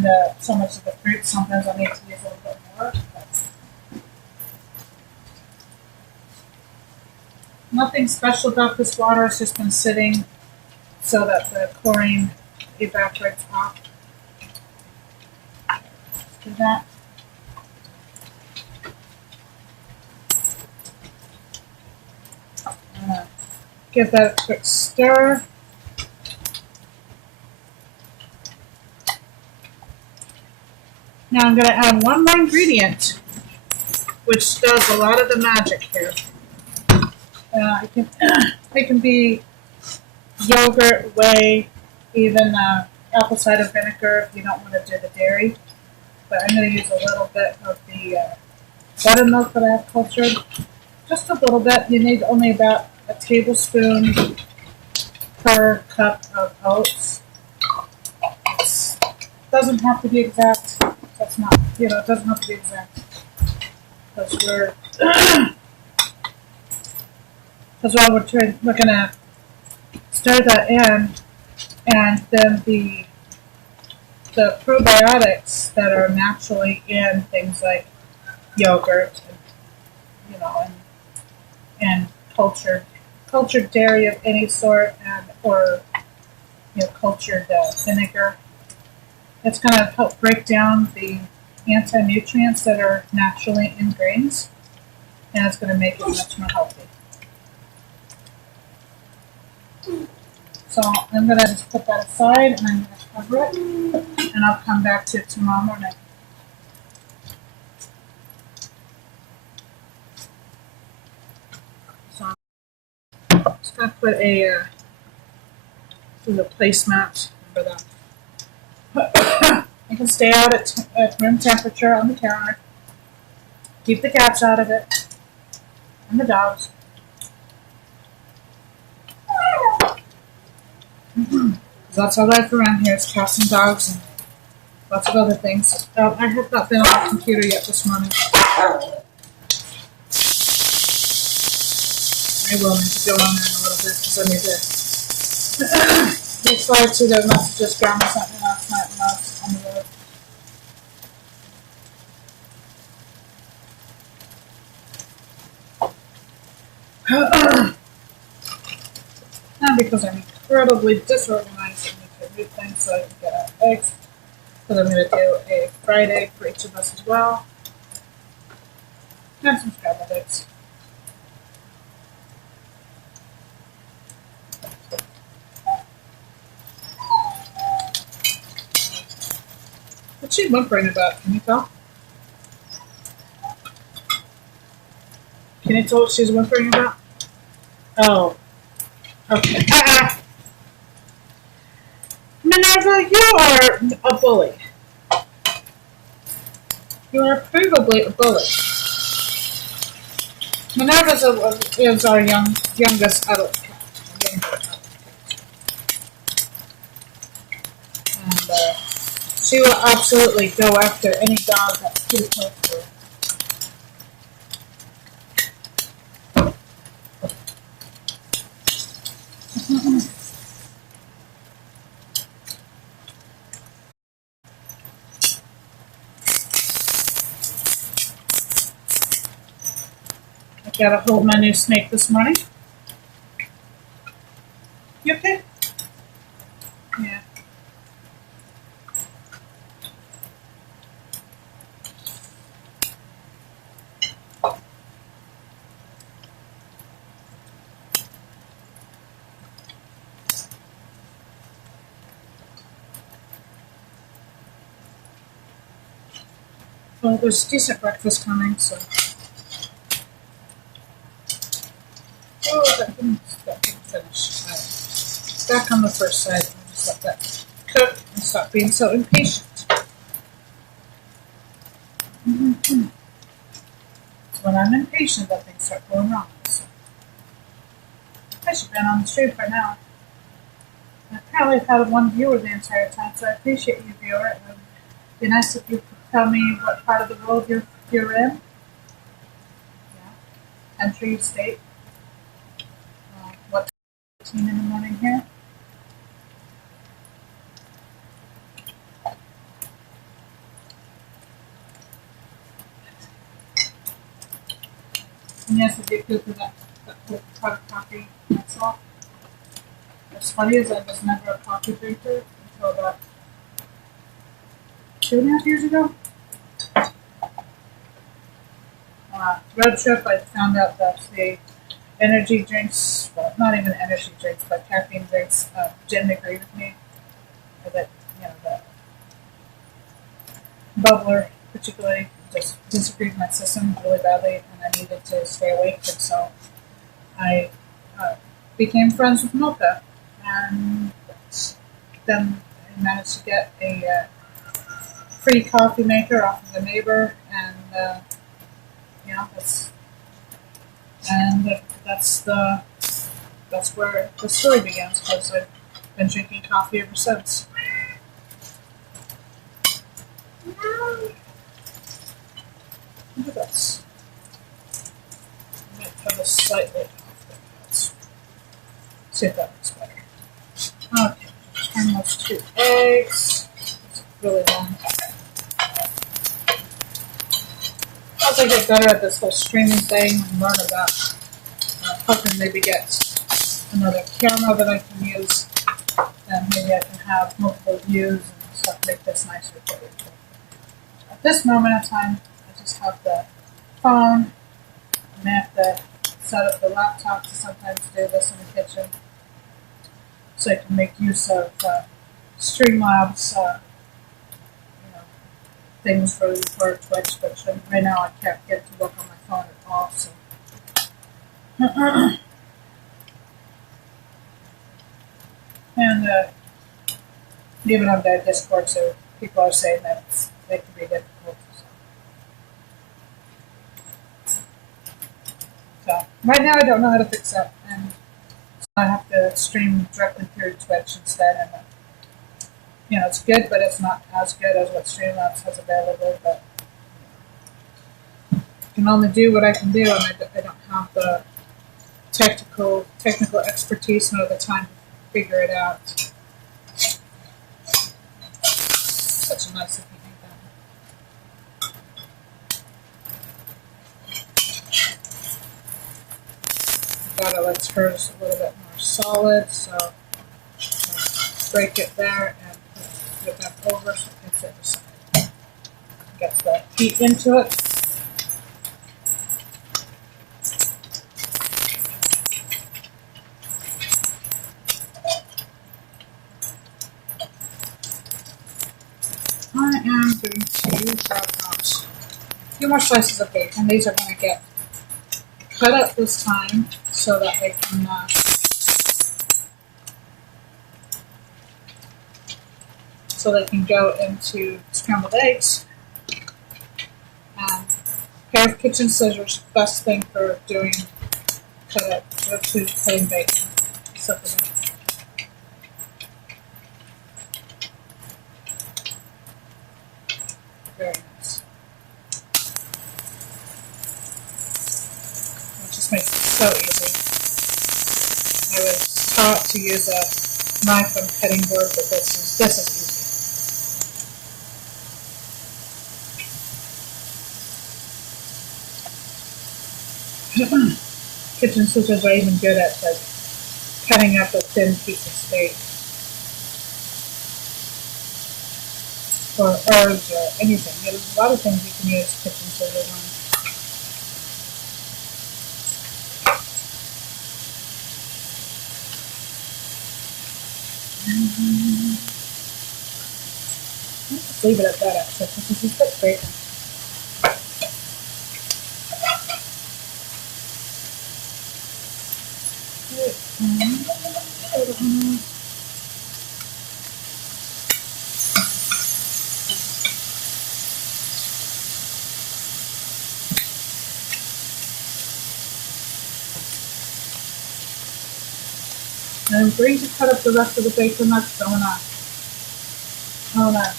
the so much of the fruit, sometimes I need to use a little bit more. But nothing special about this water. It's just been sitting so that the chlorine evaporates off. Do that. Give that a quick stir. Now I'm going to add one more ingredient, which does a lot of the magic here. It can be yogurt, whey, even apple cider vinegar if you don't want to do the dairy. But I'm going to use a little bit of the buttermilk that I have cultured. Just a little bit. You need only about a tablespoon per cup of oats. It doesn't have to be exact. That's not, it doesn't have to be exact. Because we're going to stir that in, and then the probiotics that are naturally in things like yogurt, and cultured dairy of any sort, or cultured vinegar. It's going to help break down the anti-nutrients that are naturally in grains, and it's going to make it much more healthy. So I'm going to just put that aside, and I'm going to cover it, and I'll come back to it tomorrow morning. So I'm just going to put a placemat for that. It can stay out at room temperature on the counter. Keep the cats out of it, and the dogs. That's our life around here. It's cats and dogs and lots of other things. I have not been on the computer yet this morning. I will need to go on there in a little bit because I need to reply to the messages Grandma sent me last night when I was on the road. And because I'm incredibly disorganized, I need to do things so I can get out eggs. Because I'm going to do a fried egg for each of us as well. And some scrambled eggs. What's she whimpering about? Can you tell? Can you tell what she's whimpering about? Oh. Okay. Minerva, you are a bully. You are provably a bully. Minerva is our youngest adult cat. And she will absolutely go after any dog that's too close to her. I gotta hold my new snake this morning. You okay? Yeah. Well, there's decent breakfast coming, so. Oh, that didn't finish. Back on the first side, and just let that cook and stop being so impatient. Mm-hmm. So when I'm impatient, that things start going wrong. So I should have been on the stream by now. And apparently, I've had one viewer the entire time, so I appreciate you, viewer. It would be nice if you could tell me what part of the world you're in. Yeah. Country, state. What 18 in the morning here? And yes, I did go through that whole pot of coffee myself. What's funny is I was never a coffee drinker until about 2.5 years ago. Road trip, I found out that the energy drinks, well, not even energy drinks, but caffeine drinks, didn't agree with me. That, the bubbler particularly just disagreed with my system really badly, and I needed to stay awake, and so I became friends with Mocha, and then I managed to get a free coffee maker off of a neighbor, and that's where the story begins, because I've been drinking coffee ever since. Look at this. I might put this slightly off the cuts. See if that looks better. Okay, turn those 2 eggs. It's really long. As I get better at this whole streaming thing and learn about hoping maybe get another camera that I can use, then maybe I can have multiple views and stuff, make this nicer for you. At this moment in time, I just have the phone, and I have to set up the laptop to sometimes do this in the kitchen, so I can make use of Streamlabs things for Twitch, which right now I can't get to work on my phone at all. So. And even on their Discord, so people are saying that they can be difficult. So right now I don't know how to fix that, and so I have to stream directly through Twitch instead. And it's good, but it's not as good as what Streamlabs has available. But I can only do what I can do, and I don't have the technical expertise nor the time to figure it out. Such a nice looking thing. Gotta let hers a little bit more solid, so break it there and put it back over so it can sit aside. Get the heat into it. I am going to grab out a few more slices of bacon. These are going to get cut up this time so that they can go into scrambled eggs. And a pair of kitchen scissors, best thing for doing cutting bacon. Very nice. It just makes it so easy. I was taught to use a knife and cutting board, but this is easy. Kitchen scissors are even good at cutting up a thin piece of steak or herbs or anything. There's a lot of things you can use kitchen scissors on. Let's leave it at that, actually, because this is good bacon. I'm going to cut up the rest of the hazelnuts. I wanna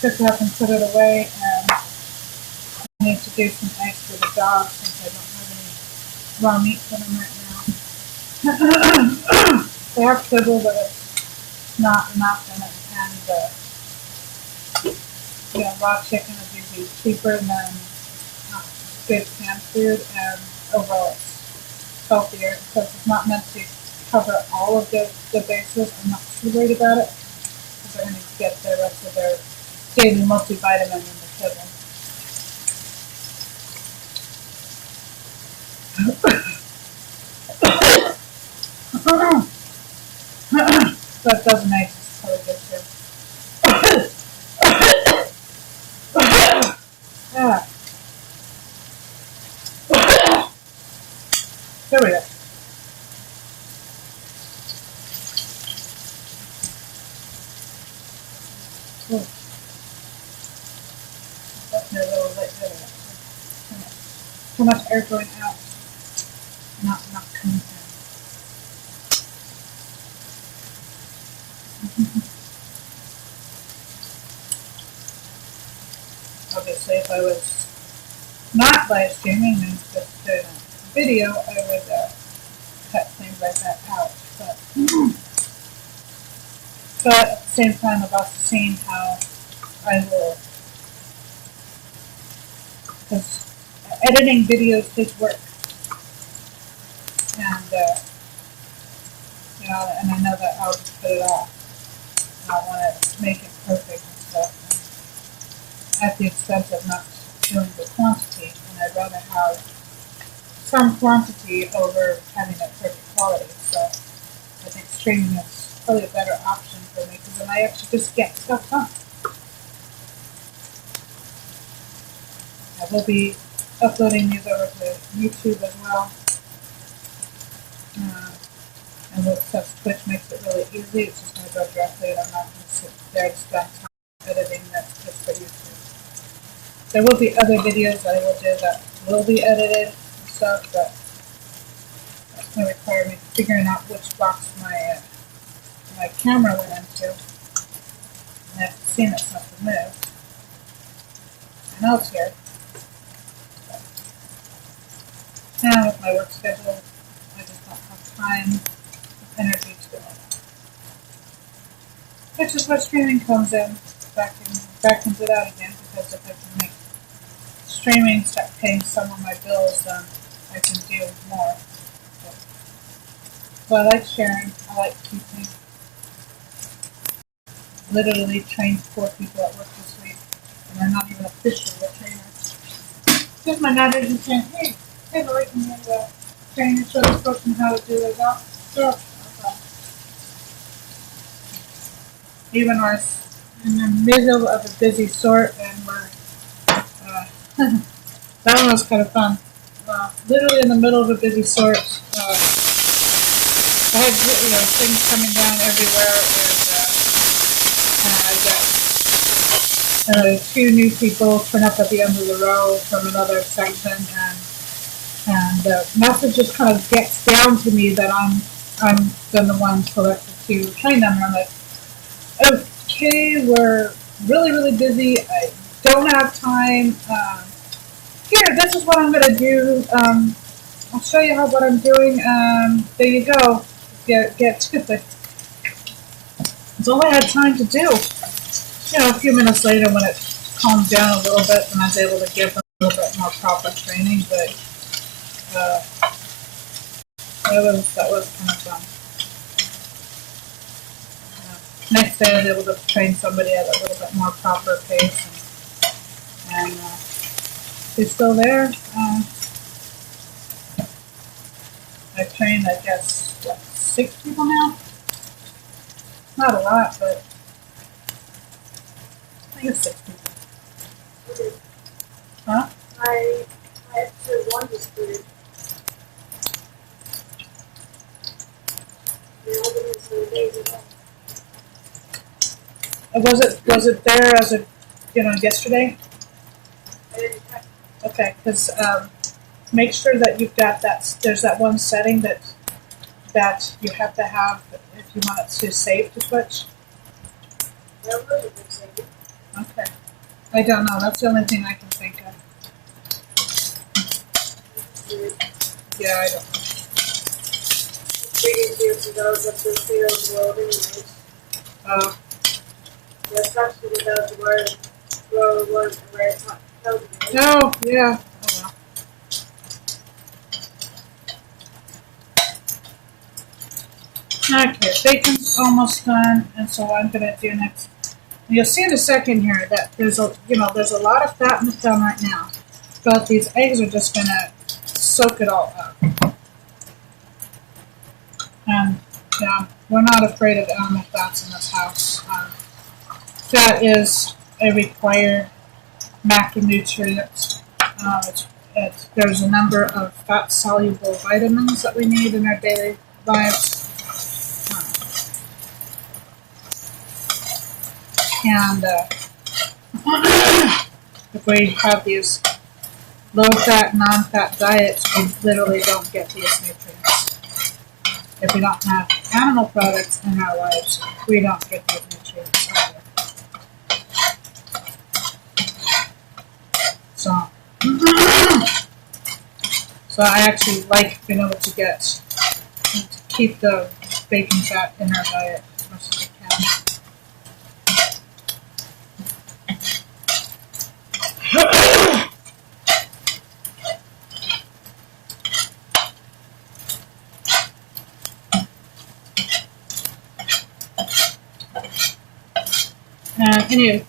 cook it up and put it away, and I need to do some eggs for the dog since I don't have any raw meat for them right now. They have kibble, but it's not enough, and raw chicken is usually cheaper than good canned food, and overall it's healthier because it's not meant to cover all of the bases. I'm not too worried about it because they're going to get the rest of their daily multivitamin in the kibble. But dozen eggs is probably good too. Yeah. There we go. Definitely a little bit there. Too much air going out, not coming in. Obviously, if I was not live streaming and just doing a video, I would cut things like that out. But at the same time, I've also seen how I will, because editing videos takes work, and and I know that I'll just put it off. I want to make it perfect and stuff, and at the expense of not doing the quantity. And I'd rather have some quantity over having a perfect quality. So I think streaming is probably a better option for me because then I actually just get stuff done. I will be uploading these over to YouTube as well. And since Twitch makes it really easy, it's just going to go directly, and I'm not going to sit there and spend time editing that's just for YouTube. There will be other videos I will do that will be edited and stuff, but that's going to require me figuring out which box my camera went into. And I've seen it's not removed. I know it's here. But now with my work schedule, I just don't have time, energy to do all that. Which is where streaming comes in, backings it out again, because if I can make streaming start paying some of my bills, then I can do more. So I like sharing, I like teaching. Literally trained 4 people at work this week, and they're not even officially a trainer. Just my manager saying, hey Lori, can you train and show this person how to do their job? Sure. Even when we're in the middle of a busy sort, and we're that one was kind of fun. Literally in the middle of a busy sort, I had things coming down everywhere, and I got 2 new people turn up at the end of the row from another section, and the message just kind of gets down to me that I'm the one selected to train them, and I'm like, okay, we're really, really busy. I don't have time. Here, this is what I'm going to do. I'll show you what I'm doing. There you go. Get to it. It's all I had time to do. A few minutes later, when it calmed down a little bit, then I was able to give them a little bit more proper training. But that was kind of fun. Next day, I was able to train somebody at a little bit more proper pace, and she's still there. I've trained, I guess, 6 people now? Not a lot, but I think it's 6 people. Huh? I actually one student. The other was days ago. Was it there as a yesterday? I didn't check. Okay, because make sure that you've got that. There's that one setting that you have to have You want it to save to Twitch? That was a good second. Okay. I don't know. That's the only thing I can think of. Weird. Yeah, I don't know. Figured years ago that the field world anyways. Oh, Yeah, especially with those words, road was a very hot cold. oh, yeah. Oh, well. Okay, bacon's almost done, and so what I'm gonna do next. You'll see in a second here that there's there's a lot of fat in the pan right now, but these eggs are just gonna soak it all up. And yeah, we're not afraid of animal fats in this house. Fat is a required macronutrient. There's a number of fat-soluble vitamins that we need in our daily lives. And if we have these low-fat, non-fat diets, we literally don't get these nutrients. If we don't have animal products in our lives, we don't get these nutrients either. So, so I actually like being able to keep the bacon fat in our diet as much as we can.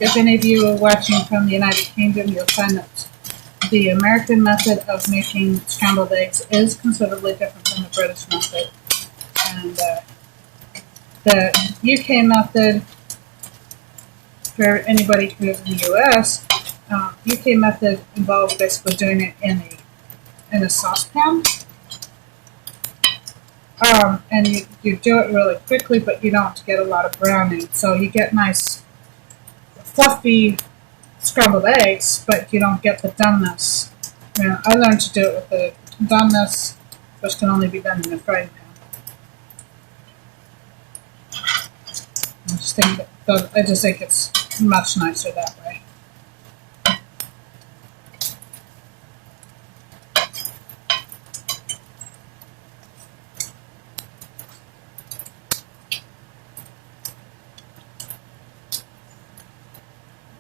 If any of you are watching from the United Kingdom, you'll find that the American method of making scrambled eggs is considerably different than the British method. And the UK method, for anybody who's in the US, UK method involves basically doing it in a saucepan. And you do it really quickly, but you don't get a lot of browning. So you get nice fluffy scrambled eggs, but you don't get the doneness. I learned to do it with the doneness, which can only be done in a frying pan. I just think it's much nicer that way.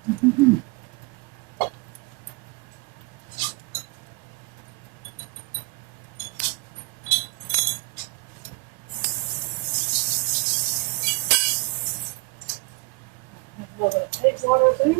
Mm-hmm. A little bit of egg water there.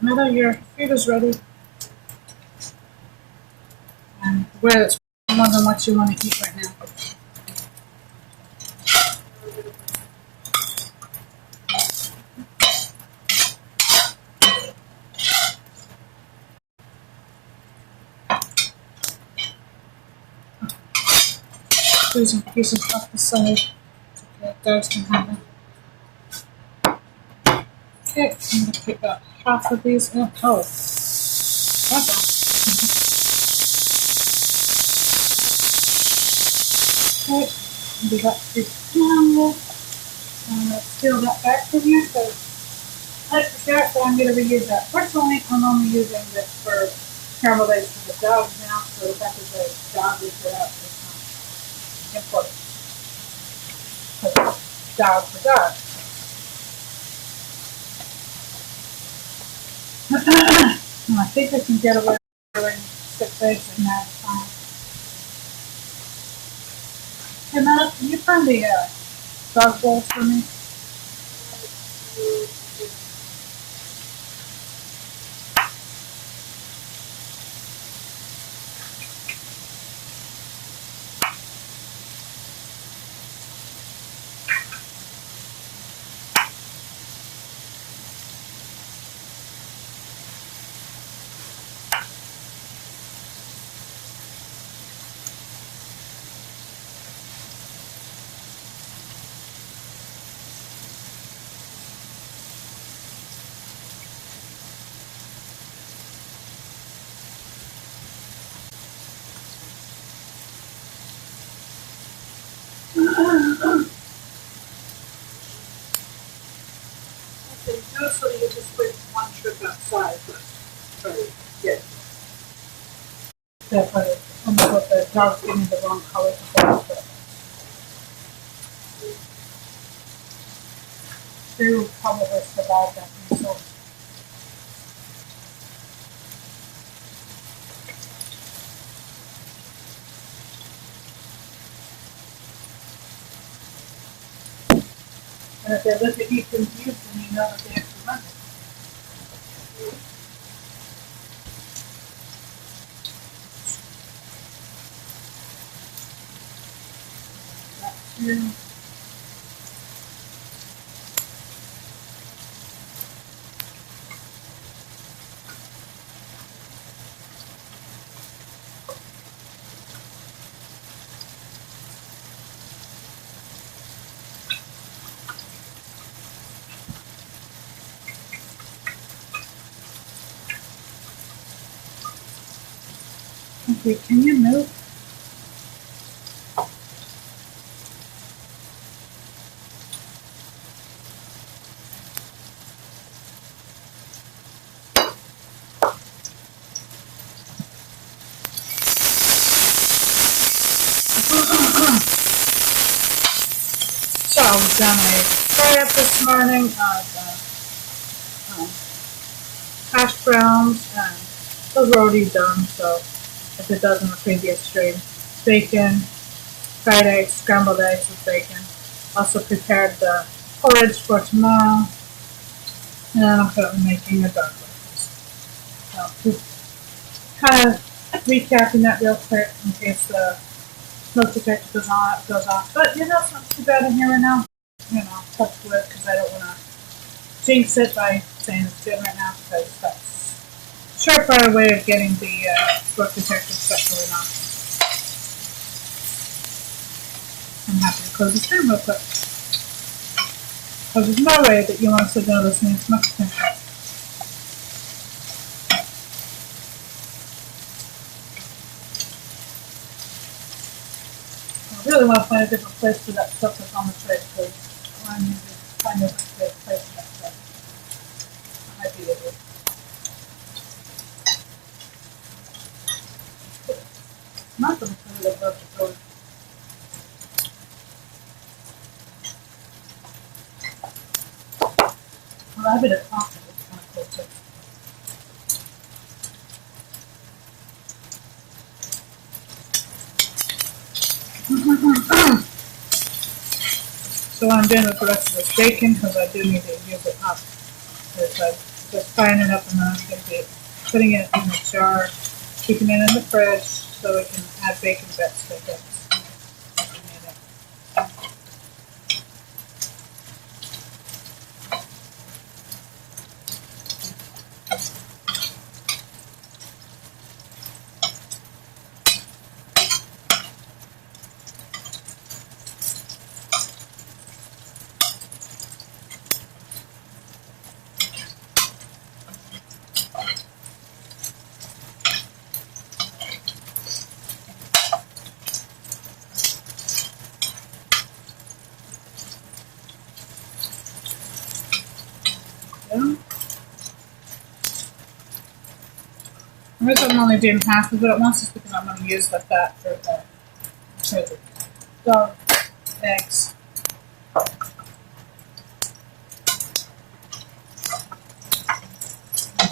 Meta, your food is ready. And where it's more than what you want to eat right now. Losing pieces off the side. Okay, dogs can have it. Okay, I'm going to pick up half of these in. Oh, okay. Okay, we got this camera. Steal that back from here because I forgot that I'm going to reuse that. Personally, I'm only using this for scrambled eggs for the dogs now, so the fact that the dog is put out is not important. Dog for dog. And I think I can get away with doing 6 eggs in that time. Hey, Matt, can you find the dog bowl for me? just went one trip outside, but yeah. Yeah, but the dog's getting the wrong color for that, but they will probably survive that result. And if they look at you confused, then you know that they have to run it. That's true. Okay, can you move? So we've done a fry up this morning of hash browns, and those were already done, so as it does in the previous stream. Bacon, fried eggs, scrambled eggs with bacon. Also prepared the porridge for tomorrow, and I'm currently making a dark breakfast. So just kind of recapping that real quick in case the smoke detector goes off. But you know, it's not too bad in here right now. You know, touch wood because I don't want to jinx it by saying it's good right now because that's a surefire way of getting the smoke detector stuff going on. I'm happy to close the stream real quick. Because there's no way that you want to sit there listening to smoke detector. I really want to find a different place for that stuff that's on the tray because I need to find a different place for that stuff. That might be it. I'm not going to put it above the door. Well, I have it at coffee. It's kind of cool too. So what I'm doing with the rest of this bacon, because I do need to use it up, is I'm just frying it up and then I'm going to be putting it in a jar, keeping it in the fridge so we can add bacon bits to it. Yeah. The reason I'm only doing half of it at once is because I'm going to use the fat for the dog eggs.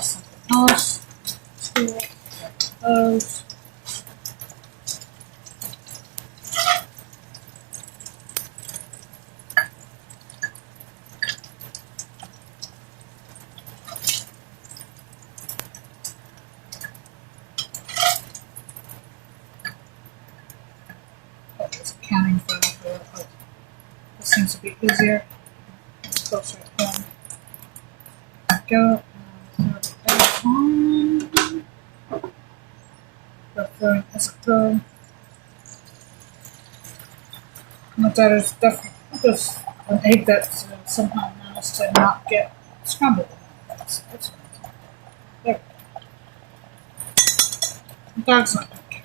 Something else. Those. Just accounting for it. This seems to be easier. Closer at home. Go. Preferring as a pro. But that is definitely just an egg that somehow managed to not get scrambled. That's there. The dog's not going to care.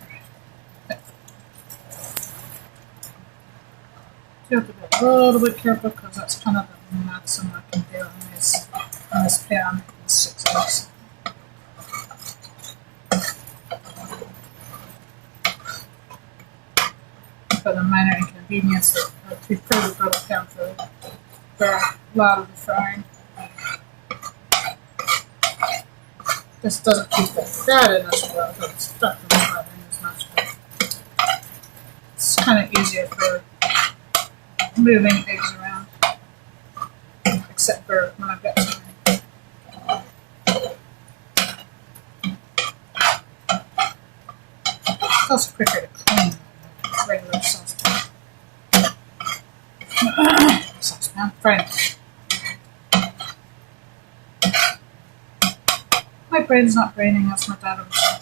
You have to be a little bit careful because that's kind of the maximum I can do on this. in this pan is 6 eggs. For the minor inconvenience, I prefer the butter pan for a lot of the frying. This doesn't keep the fat in as well, but it's definitely not in as much. It's kind of easier for moving eggs around, except for when I've got time. It's also quicker to clean than regular saucepan. Frying. My brain's not braining, that's my dad would say.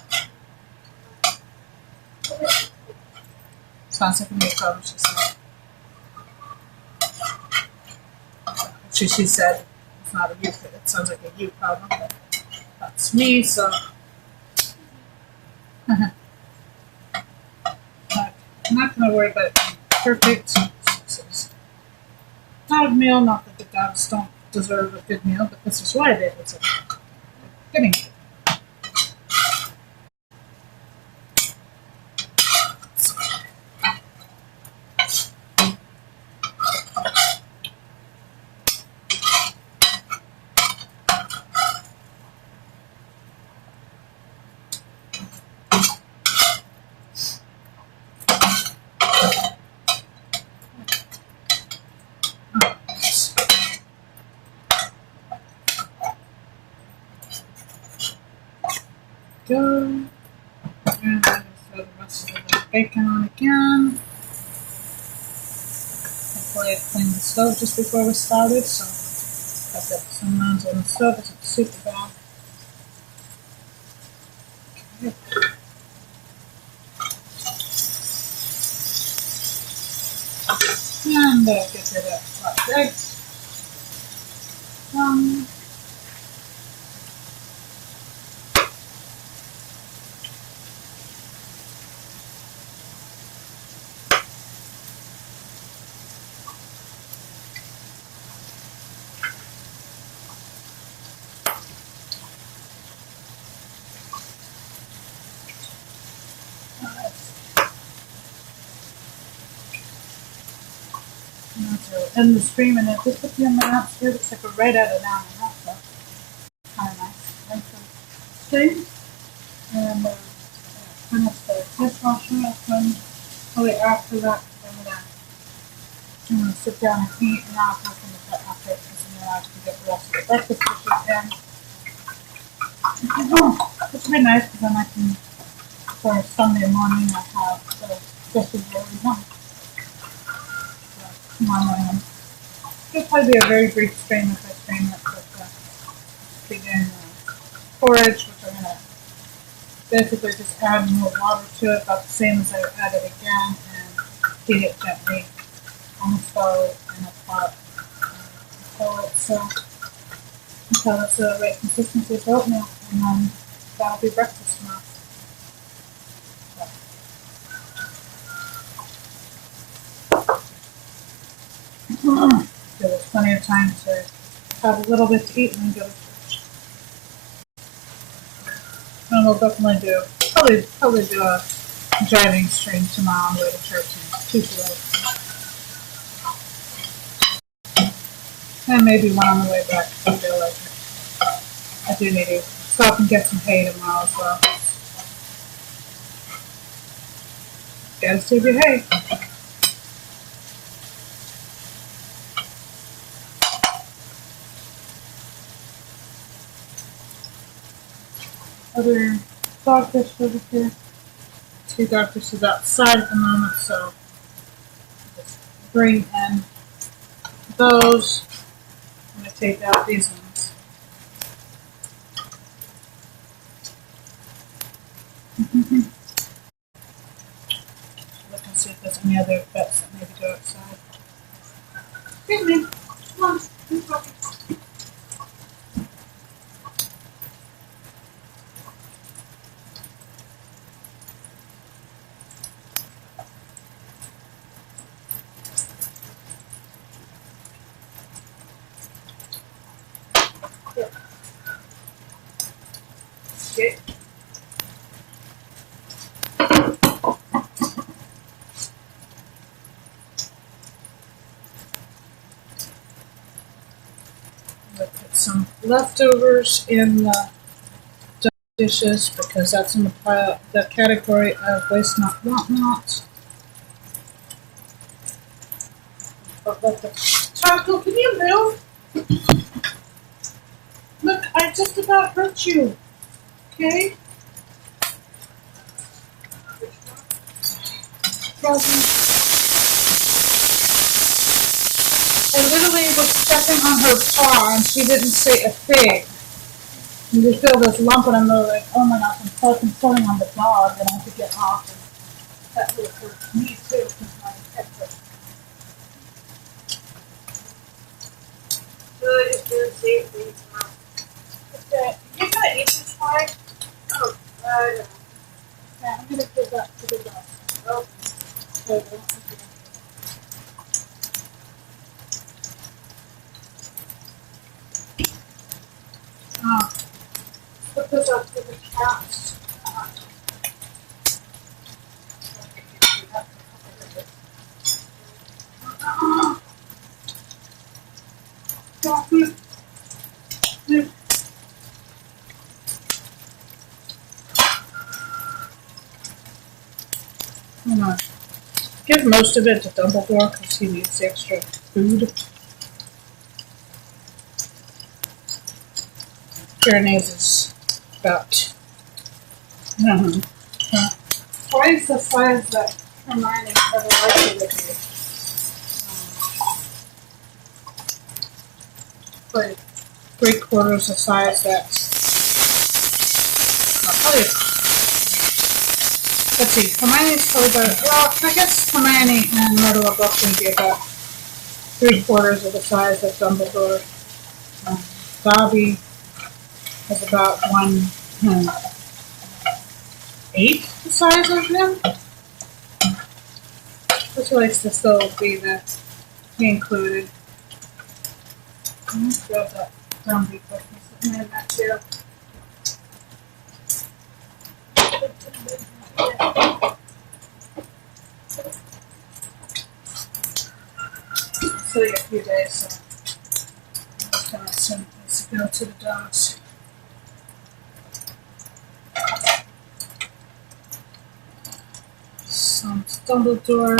Sounds like a new problem, she said. She said it's not a you, it sounds like a you problem, but that's me, so. I'm not going to worry about it being perfect. It's not a meal, not that the dogs don't deserve a good meal, but this is why it is. It's getting good. Go. And I'm going to throw the rest of the bacon on again. Hopefully I cleaned the stove just before we started, so I've got some mounds on the stove. It's not super bad. Okay. And get rid of lots of eggs. And the stream, and it just took me a minute here. Looks like we're right at an hour and a half, so kind of nice. Thanks for stream. And finish the dishwasher, and probably after that, I'm gonna sit down and eat, and I'll talk in the bed after, because then I can get the rest of the breakfast dishes in. It's really nice, because then I can, for Sunday morning, I have the dishes already done. Tomorrow morning. It'll probably be a very brief stream if I stream it, but begin porridge, which I'm going to basically just add more water to it, about the same as I added again, and heat it gently on the stove in a pot until it's the right consistency for oatmeal, and then that'll be breakfast tomorrow. So there's plenty of time to have a little bit to eat and then go to church. And we'll definitely probably do a driving stream tomorrow on the way to church in Tupelo. And maybe one on the way back if I feel like it. I do need to stop and get some hay tomorrow as well. Gotta save your hay. Other dogfish over here. 2 dogfishes outside at the moment, so just bring in those. I'm going to take out these ones. Look and see if there's any other pets that maybe go outside. Excuse me. Come on. some leftovers in the dishes because that's in the pile, the category of waste not, want not. But let the Taco, can you move? Look, I just about hurt you. Okay? Frozen. I literally was stepping on her paw and she didn't say a thing. You just feel this lump and I'm like, oh my gosh, I'm fucking pulling on the dog and I have to get off. And that would hurt me too because my head hurts. Good, it's gonna save me tomorrow. Okay, you're gonna eat this pie? Oh, no. Yeah, I'm gonna give that to the dog. Oh, Okay, well, okay. Put this up to the cats. Chocolate. I'm gonna give most of it to Dumbledore because he needs the extra food. Pyrenees is about, I don't know, twice the size that Hermione ever liked it with me. Like 3/4 the size that, I'll tell you. Let's see, Hermione's probably about, well, I guess Hermione and Myrtle are both going to be about 3/4 of the size of Dumbledore. Dobby is about 1/8 the size of him. Which likes to still be included. Let's grab that Dumby quick. He's sitting in that chair. It's only a few days, so I'm just gonna send this to go to the dogs. Some Dumbledore.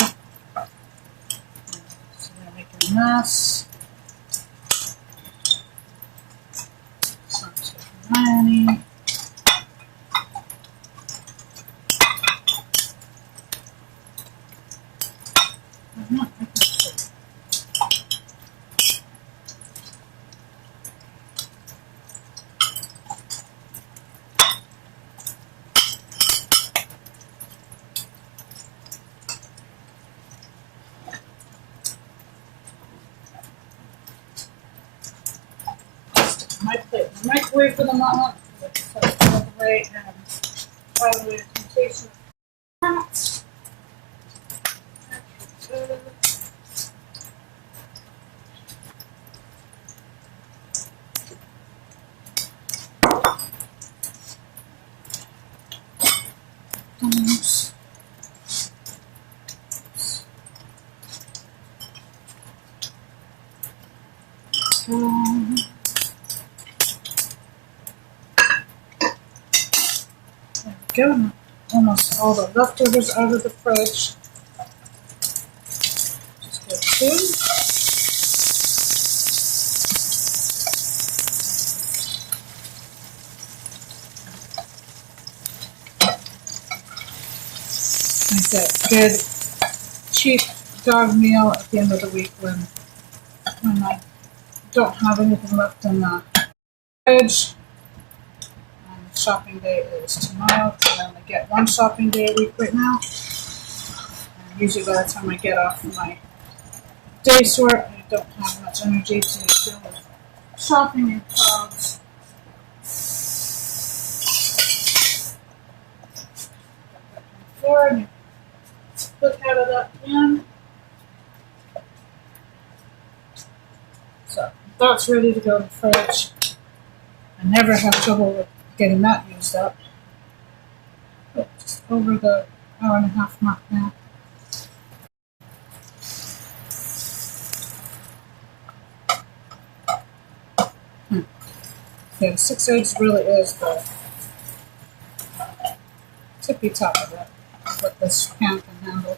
So they're making a mess. Some to Hermione. My plate, the microwave for the moment. So it's all the way and probably a temptation of cats. There we go. Almost all the leftovers out of the fridge. Just get two. Like that good, cheap dog meal at the end of the week when I don't have anything left in the fridge. And shopping day is tomorrow because I only get one shopping day a week right now. And usually by the time I get off from my day's work, I don't have much energy to deal with shopping and crowds. And you look out of that pan. So that's ready to go in the fridge. I never have trouble with getting that used up. But just over the hour-and-a-half mark now. Yeah, 6/8 really is the tippy top of it, what this pan can handle.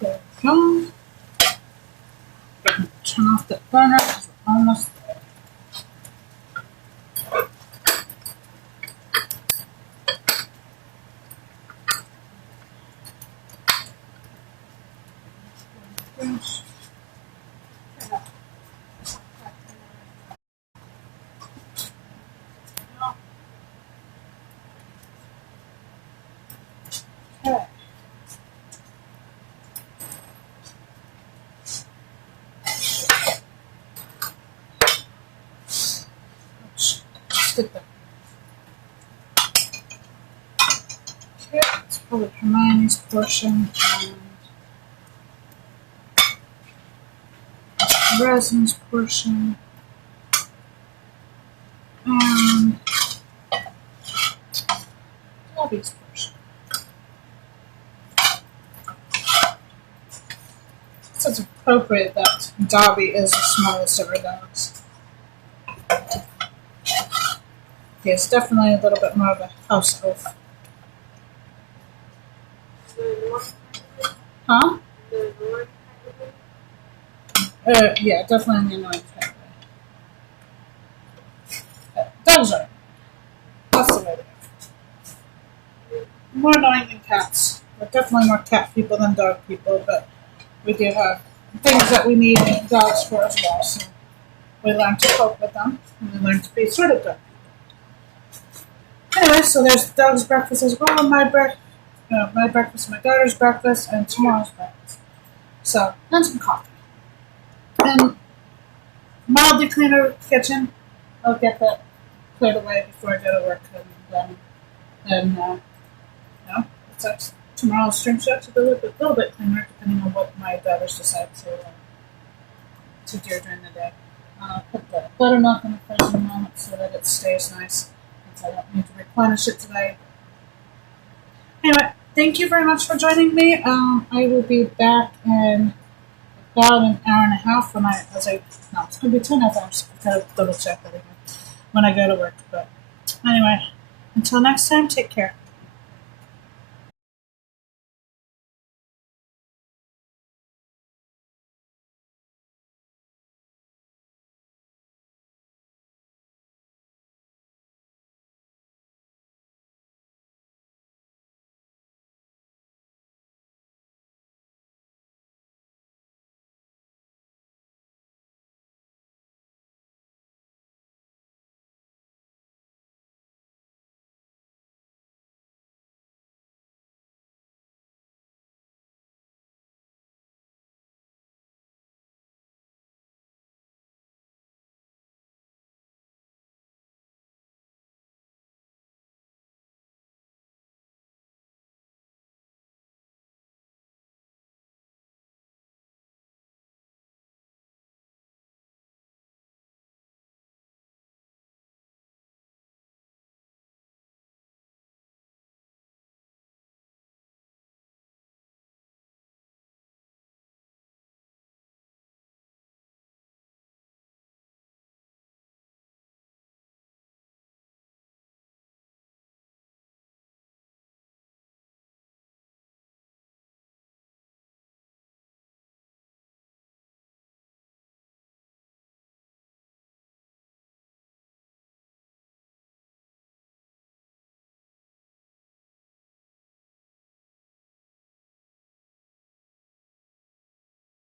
There we go. Turn off the burner because we're almost there. Okay. Let's get that. Okay, it's probably Hermione's portion and Resin's portion and Dobby's portion. So it's appropriate that Dobby is the smallest of our dogs. He is definitely a little bit more of a house elf. Huh? Yeah, definitely in the annoying category. Dogs are. That's the way they are. More annoying than cats. We're definitely more cat people than dog people, but we do have things that we need dogs for as well. So we learn to cope with them, and we learn to be sort of dog people. Anyway, so there's the dog's breakfast as well. My breakfast, my daughter's breakfast, and tomorrow's breakfast. So, and some coffee. And mildly cleaner kitchen. I'll get that cleared away before I go to work, and it's like tomorrow's stream show to be a little bit cleaner, depending on what my daughters decide to do during the day. Put the buttermilk in the fridge in a moment so that it stays nice, since I don't need to replenish it today. Anyway, thank you very much for joining me. I will be back in about an hour and a half it's going to be 2.5 hours. I've got to double check that again when I go to work. But anyway, until next time, take care.